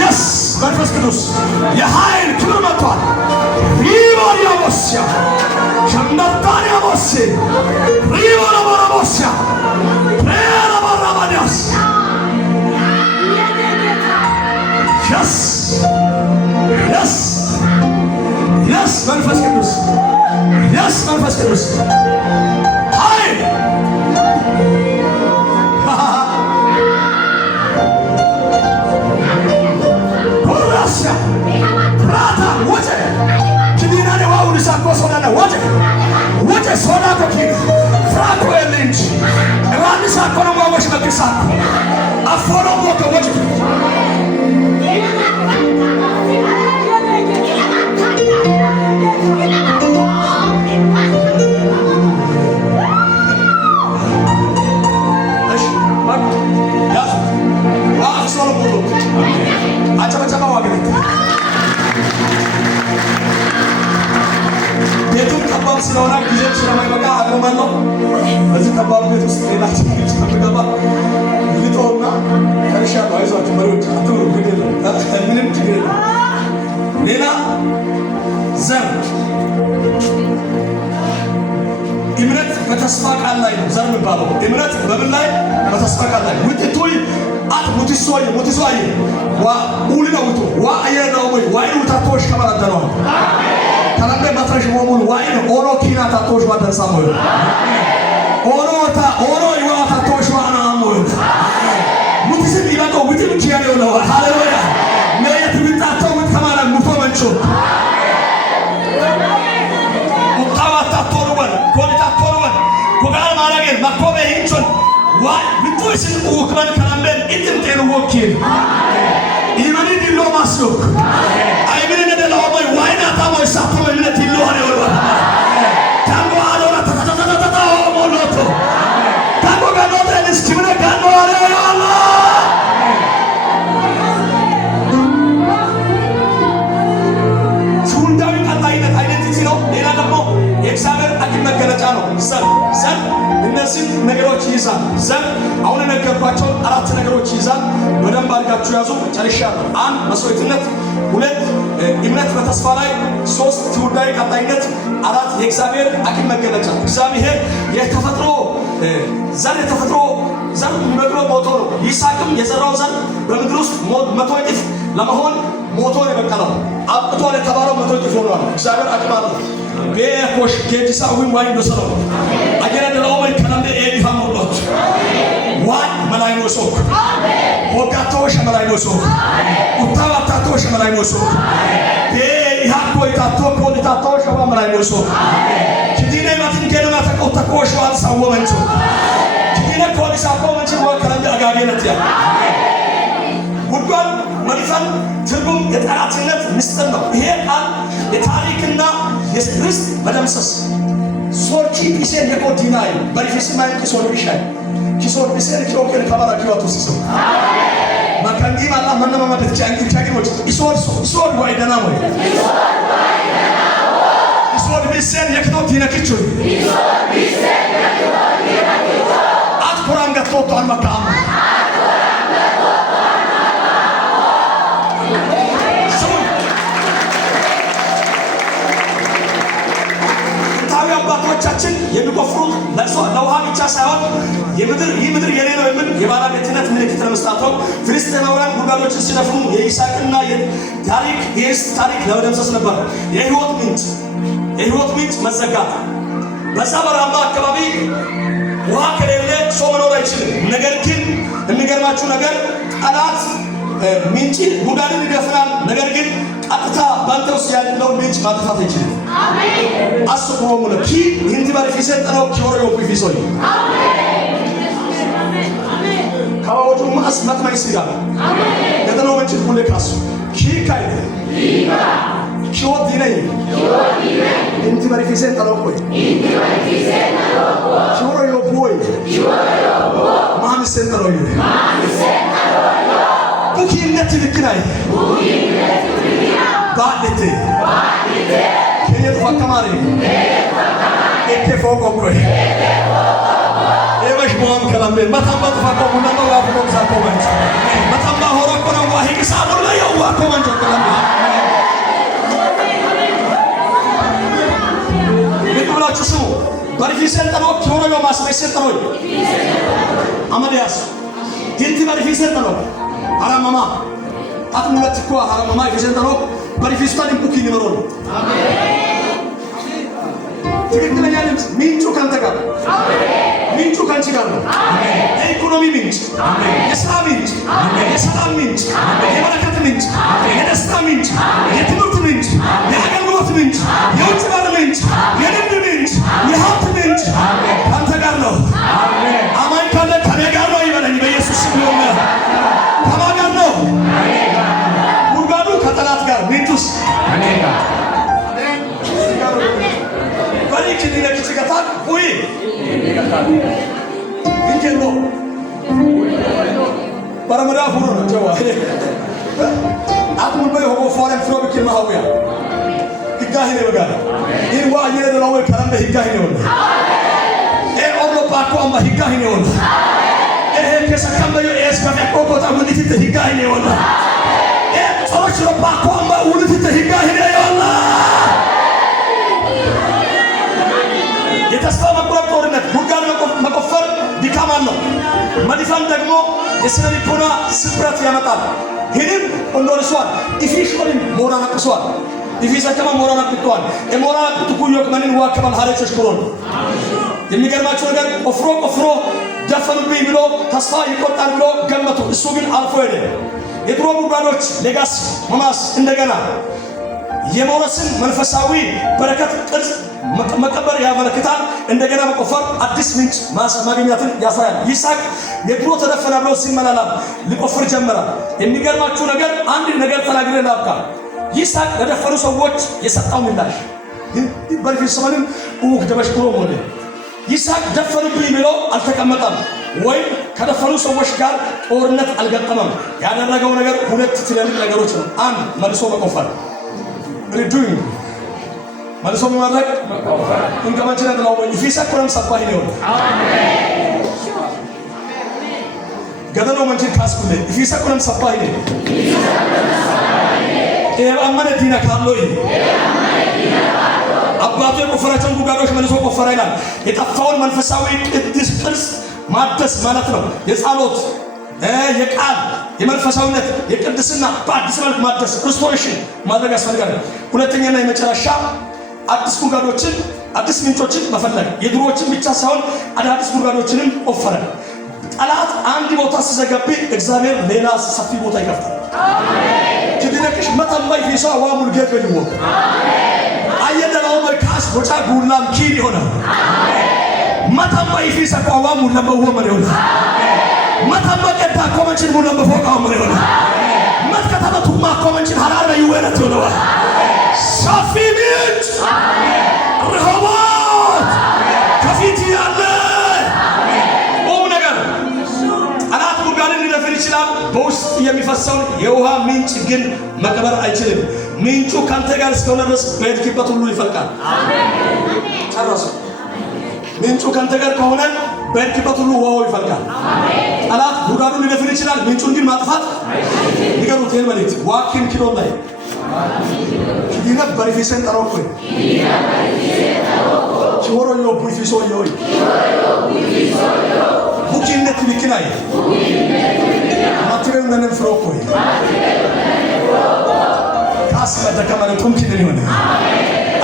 Yes, መንፈስ ቅዱስ የኃይል ክብር መጥቷል። ሪቦሪያቦስያ ሸምዳታሪያቦስ ሪቦራቦራቦስያ ሬራባራባዲያስ Yes, yes, yes, መንፈስ ቅዱስ yes, መንፈስ ቅዱስ ኃይል Borracha ጠባብ ስለሆነ ጊዜ ስለማይበቃ አቆማለሁ። በዚህ ጠባብ ቤት ውስጥ ሌላ ችግር ስለምገባ ልጦና ከርሻለሁ። አይዟችሁ መሪዎች አትብሩ፣ ግድ የለም ምንም ችግር የለም። ሌላ ዘር እምነት በተስፋ ቃል ላይ ነው። ዘር የሚባለው እምነት በምን ላይ? በተስፋ ቃል ላይ ውጥቶይ አት ሙቲሶይ ሙቲሶይ ዋ ኡሊና ውጡ ዋ አየና ወይ ዋይ ውታቶሽ ከመራደነው ከናንደ ማፍረሽ ሞሙል ዋይ ኦሮ ኪና ታቶሽ ዋደንሳሞይ ኦሮታ ኦሮ ይዋ ታቶሽ ዋና ሞይ ሙቲስ ይላቆ ውጥ ብቻ ያለው ነው። ሃሌሉያ ነየት ብታተው ከማራ ሙቶ መንቾ Kogal maragel makobe hinchon wa bituisin ukman karamben itim tenu wokil imani dillo masuk ay mine de la omoy waina tamo sapo mine dillo hare orwa tango adora ta ta ta ta ta moloto tango ganote niskimne gano hare Allah ሱንዳዊ ቀጣይነት አይደንቲቲ ነው። ሌላ ደግሞ የእግዚአብሔር አቅም መገለጫ ነው። ዘር እነዚህ ነገሮች ይይዛል። ዘር አሁን የነገርኳቸው 4 ነገሮች ይይዛል። በደንብ አድርጋችሁ ያዙ። ጨርሻለሁ። 1 መስዋዕትነት፣ 2 እምነት በተስፋ ላይ፣ 3 ትውልዳዊ ቀጣይነት፣ 4 የእግዚአብሔር አቅም መገለጫ። እግዚአብሔር የተፈጥሮ ዘር ዘር የሚበቅለው ሞቶ ነው። ይስሐቅም የዘራው ዘር በምድር ውስጥ 100 እጥፍ ለመሆን ሞቶ ነው የበቀለው። አብቅቷል የተባለው 100 እጥፍ ሆኗል። እግዚአብሔር አቅም አለው። ቤኮሽ ጌዲሳ ዊም ዋይ ዶሰሮ አገረ ደላው ወይ ከናንደ ኤዲ ፋሞሎት ዋይ መላይኖ ሶክ ወጋቶሽ መላይኖ ሶክ ኡታዋታቶሽ መላይኖ ሶክ ቤ ያቆ ይታቶ ኮሊታቶሽ መላይኖ ሶክ ኪዲኔ ማትን ገና ተቆጣቆሽ ዋል ሳዎ መንቾ ኪዲኔ ኮሊሳ ኮመንቺ ወከረንደ አጋገነት ያ ጉድጓድ መሪፈን ትርጉም የጠላትነት ምስጢር ነው። ይሄ ቃል የታሪክና የርስት መደምሰስ ሶርቺ ፒሴን የቆዲናይ በሪፊስማይ ኪሶን ቢሻይ ኪሶን ፒሴን ኪሮከን ካባራኪዋቱ ሲሶ ማካንዲ ማላ ማናማማ በትቻንጊ ቻጊሮች ኢሶር ዋይ ደናሞ ኢሶር ፒሴን የክኖቲና ኪቾ አትኮራንጋ ቶቷን ማካም አባቶቻችን የሚቆፍሩት ለውሃ ብቻ ሳይሆን ይህ ምድር የኔ ነው የሚል የባለቤትነት ምልክት ለመስጠት ነው። ፍልስጤማውያን ጉድጓዶችን ሲደፍኑ የይስሐቅና የኤሳው ታሪክ ለመደምሰስ ነበር። የህይወት ምንጭ መዘጋት። በዛ በረሃማ አካባቢ ውሃ ከሌለ ሰው መኖር አይችልም። ነገር ግን የሚገርማችሁ ነገር ጠላት ምንጭ ጉድጓድን ይደፍናል። ነገር ግን ቀጥታ ባንተ ውስጥ ያለው ምንጭ ማጥፋት አይችልም። አሜን። አስቆሞ ሙለኪ እንት ባሪፊሰን ጠራው ኪዮሮ ቢፊሶይ አሜን። ካዎቹ ማስመት ማይሲጋ አሜን። ገደሎ ወንጭ ሁሌ ካሱ ኪካይ ኪዮ ዲነይ እንት ባሪፊሰን ጠራው ኮይ ኪዮሮ ቦይ ማምሰን ጠራው ቡኪነት ልክናይ ባድቴ ከየት ፈከማሪ እቴ ፎቆቆይ ኤበሽ ሞም ከላምበ ማታምባ ተፋቆሙ ነው ዋፍቆ ሳቆመንች ማታምባ ሆሮቆ ነው ዋሂ ሳቡ ላይ ያው ዋቆመንች ከላምበ ለኩላቹ ሱ በሪፊሰን ጠሮ ኪዮሮ ማስመሰል ጠሮ አማዲያስ ዲንቲ በሪፊሰን ጠሮ አራማማ አጥሙለት እኮ አራማማ ይፈሰንተሮ በሪፊስታን ቡኪ ሊመሮ ነው። አሜን። ትክክለኛ ልምስ ምንጩ ካንተ ጋር ነው። አሜን። ምንጩ ካንቺ ጋር ነው። አሜን። የኢኮኖሚ ምንጭ፣ አሜን። የሥራ ምንጭ፣ አሜን። የሰላም ምንጭ፣ አሜን። የበረከት ምንጭ፣ አሜን። የደስታ ምንጭ፣ የትምህርት ምንጭ፣ የአገልግሎት ምንጭ፣ የውጭ በር ምንጭ፣ የንግድ ምንጭ፣ የሀብት ምንጭ ካንተ ጋር ነው። አሜን። አማኝ ካለ ከኔ ጋር ነው ይበለኝ በኢየሱስ ስም ነው። ከማን ነው? ጉድጓዱ ከጠላት ጋር ምንጩስ አሜን። በሪክ ዲለክት ገታል ወይ እንጀሎ በረመዳ ሁሉ ነው ጀዋ አጥሙን በይ ሆቦ ፎረን ፍሮቢክ ማውያ ይጋ hine bagala in wa yele lawe karande higga hine wala e orlo pa ko amba higga hine wala e kesa kamba yo es ka ko ko ta woni tite higga hine wala e toroshro pa ko amba woni tite higga hine wala የተስፋ መቁረጥ ጦርነት ጉድጓድ መቆፈር ድካም አለው። መድፈን ደግሞ የስነ ልቦና ስብራት ያመጣል። ይህንም እንደርሷል ኢፊሽኮልን ሞራና ቅሷል ኢፊሰከማ ሞራና ቅቷል የሞራና ቅጡ ኩዮ ከመንን ዋከባል ሀረቾች ክሮን የሚገርማቸው ነገር ቆፍሮ ደፈኑብኝ ብሎ ተስፋ ይቆርጣል ብሎ ገመቱ። እሱ ግን አልፎ ሄደ። የድሮ ጉድጓዶች ሌጋስ መማስ እንደገና የሞረስን መንፈሳዊ በረከት ቅርጽ መቀበር ያመለክታል። እንደገና መቆፈር አዲስ ምንጭ ማግኘትን ያሳያል። ይስሐቅ የድሮ ተደፈነ ብሎ ሲመላላ ሊቆፍር ጀመረ። የሚገርማችሁ ነገር አንድ ነገር ተናግሬ ላብቃ። ይስሐቅ ለደፈሩ ሰዎች የሰጠው ምላሽ በርፊስ ሰማንም ደበሽኩሮ ሞለ ይስሐቅ ደፈሩብኝ ብሎ አልተቀመጠም ወይም ከደፈሩ ሰዎች ጋር ጦርነት አልገጠመም። ያደረገው ነገር ሁለት ትልልቅ ነገሮች ነው። አንድ መልሶ መቆፈር ሪዱኝ መልሶ ማድረግ እንከማችን አድላው ይፊሰክረም ሰባህ ነው አሜን ገደሎ መንችን ካስኩለ ይፊሰክረም ሰባህ ነው አማነ ዲና ካሎይ አባቱ የቆፈራቸውን ጉድጓዶች መልሶ ቆፈረ ይላል። የጠፋውን መንፈሳዊ ቅዱስ ቅርስ ማደስ ማለት ነው። የጸሎት የቃል የመንፈሳዊነት የቅድስና በአዲስ መልክ ማደስ ሪስቶሬሽን ማድረግ ያስፈልጋል። ሁለተኛና የመጨረሻ አዲስ ጉድጓዶችን አዲስ ምንጮችን መፈለግ የድሮዎችን ብቻ ሳይሆን አዳዲስ ጉድጓዶችንም ቆፈረ። ጠላት አንድ ቦታ ሲዘጋብ እግዚአብሔር ሌላ ሰፊ ቦታ ይከፍታል። አሜን ትድነቅሽ መጣባይ ፊሷ ዋሙል ጌት በልዎ አሜን አየደላው በካስ ወጫ ጉላም ኪን ይሆናል። አሜን መጣባይ ፊሷ ዋሙል ለበው ወመን ይሆናል። አሜን መጣባቀታ ኮመንችን ሙሉ ለበፎቃው ምን ይሆናል። አሜን መከታተቱማ ኮመንችን ሐራራ ይወረት ይሆናል። ሰፊ ምንጭ ረሆቦት ከፊት ያለ ቁም ነገር ጠላት ጉድጓድን ሊደፍን ይችላል። በውስጥ የሚፈሰውን የውሃ ምንጭ ግን መቅበር አይችልም። ምንጩ ካንተ ጋር እስከሆነ ድረስ በሄድክበት ሁሉ ይፈልቃል። ጨረሱ። ምንጩ ካንተ ጋር ከሆነ በሄድክበት ሁሉ ውሃው ይፈልቃል። ጠላት ጉድጓዱን ሊደፍን ይችላል። ምንጩን ግን ማጥፋት አይችልም። ንገሩት ይሄን መልእክት ዋኪን ኪሎ ላይ ዲና በሪፊሰን ተሮኮይ ቾሮ ዮ ቡይፊሶ ዮይ ቡኪነት ቢክናይ ማትሬው ነን ፍሮኮይ ካስ በተከመለ ቱምኪን ይሆነ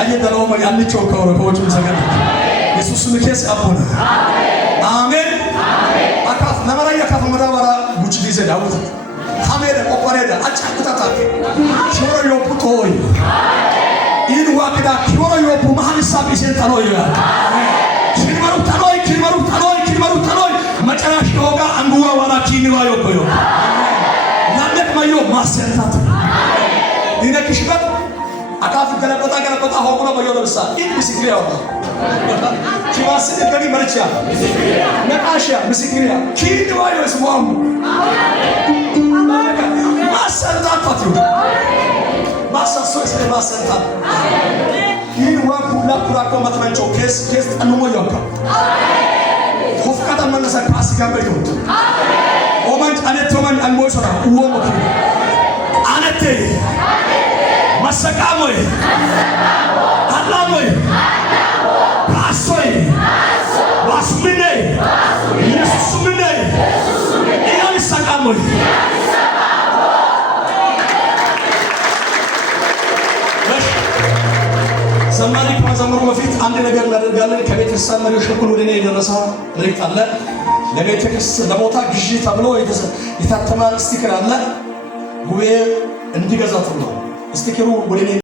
አየደለው ያንቾ ከወረ ኮቹ ሰገደ ኢየሱስ ምከስ አቦና አሜን አካፍ ለማራያ ካፍ መራባራ ጉጭ ዲዘ ዳውት ካሜራ ቆቆሬዳ አጫቁታታ ቾሮ ዮ ፑቶይ ኢን ዋክዳ ቾሮ ዮ ፑማህንሳ ቢሰን ታኖይ ኪልማሩ ታኖይ መጨራሽ ዮጋ አንጉዋ ዋላ ኪኒዋ ዮኮዮ ያንደክ ማዮ ማሰንታት ዲነክሽበት አካፍ ገለበጣ ሆቆሎ ማዮ ለብሳ ኢን ቢስክሪያ ኪዋስ ደገኒ መርቻ ነቃሻ ቢስክሪያ ኪኒዋ ይስዋሙ ማሰንታት ታቱ ማሰሶ እስከ ማሰንታት ይህ ዋኩላ ኩራኮ መትመንቾ ኬስ ጠንሞ ይወካ ሆፍካታ መነሳ ፓስ ጋበዩ ኦማን አነቶማን አንሞሶራ ወሞኪ አነቴ ማሰቃሞይ አላሞይ ፓሶይ ዋስሚኔ ኢየሱስሚኔ ኢያን ሰቃሞይ ዘማሪ ከመዘመሩ በፊት አንድ ነገር እናደርጋለን። ከቤተ ክርስቲያን መሪዎች በኩል ወደ እኔ የደረሰ መልእክት አለ። ለቤተ ክርስቲያን ለቦታ ግዢ ተብሎ የታተመ ስቲከር አለ። ጉባኤ እንዲገዛ ተብሏል። ስቲከሩ ወደ እኔ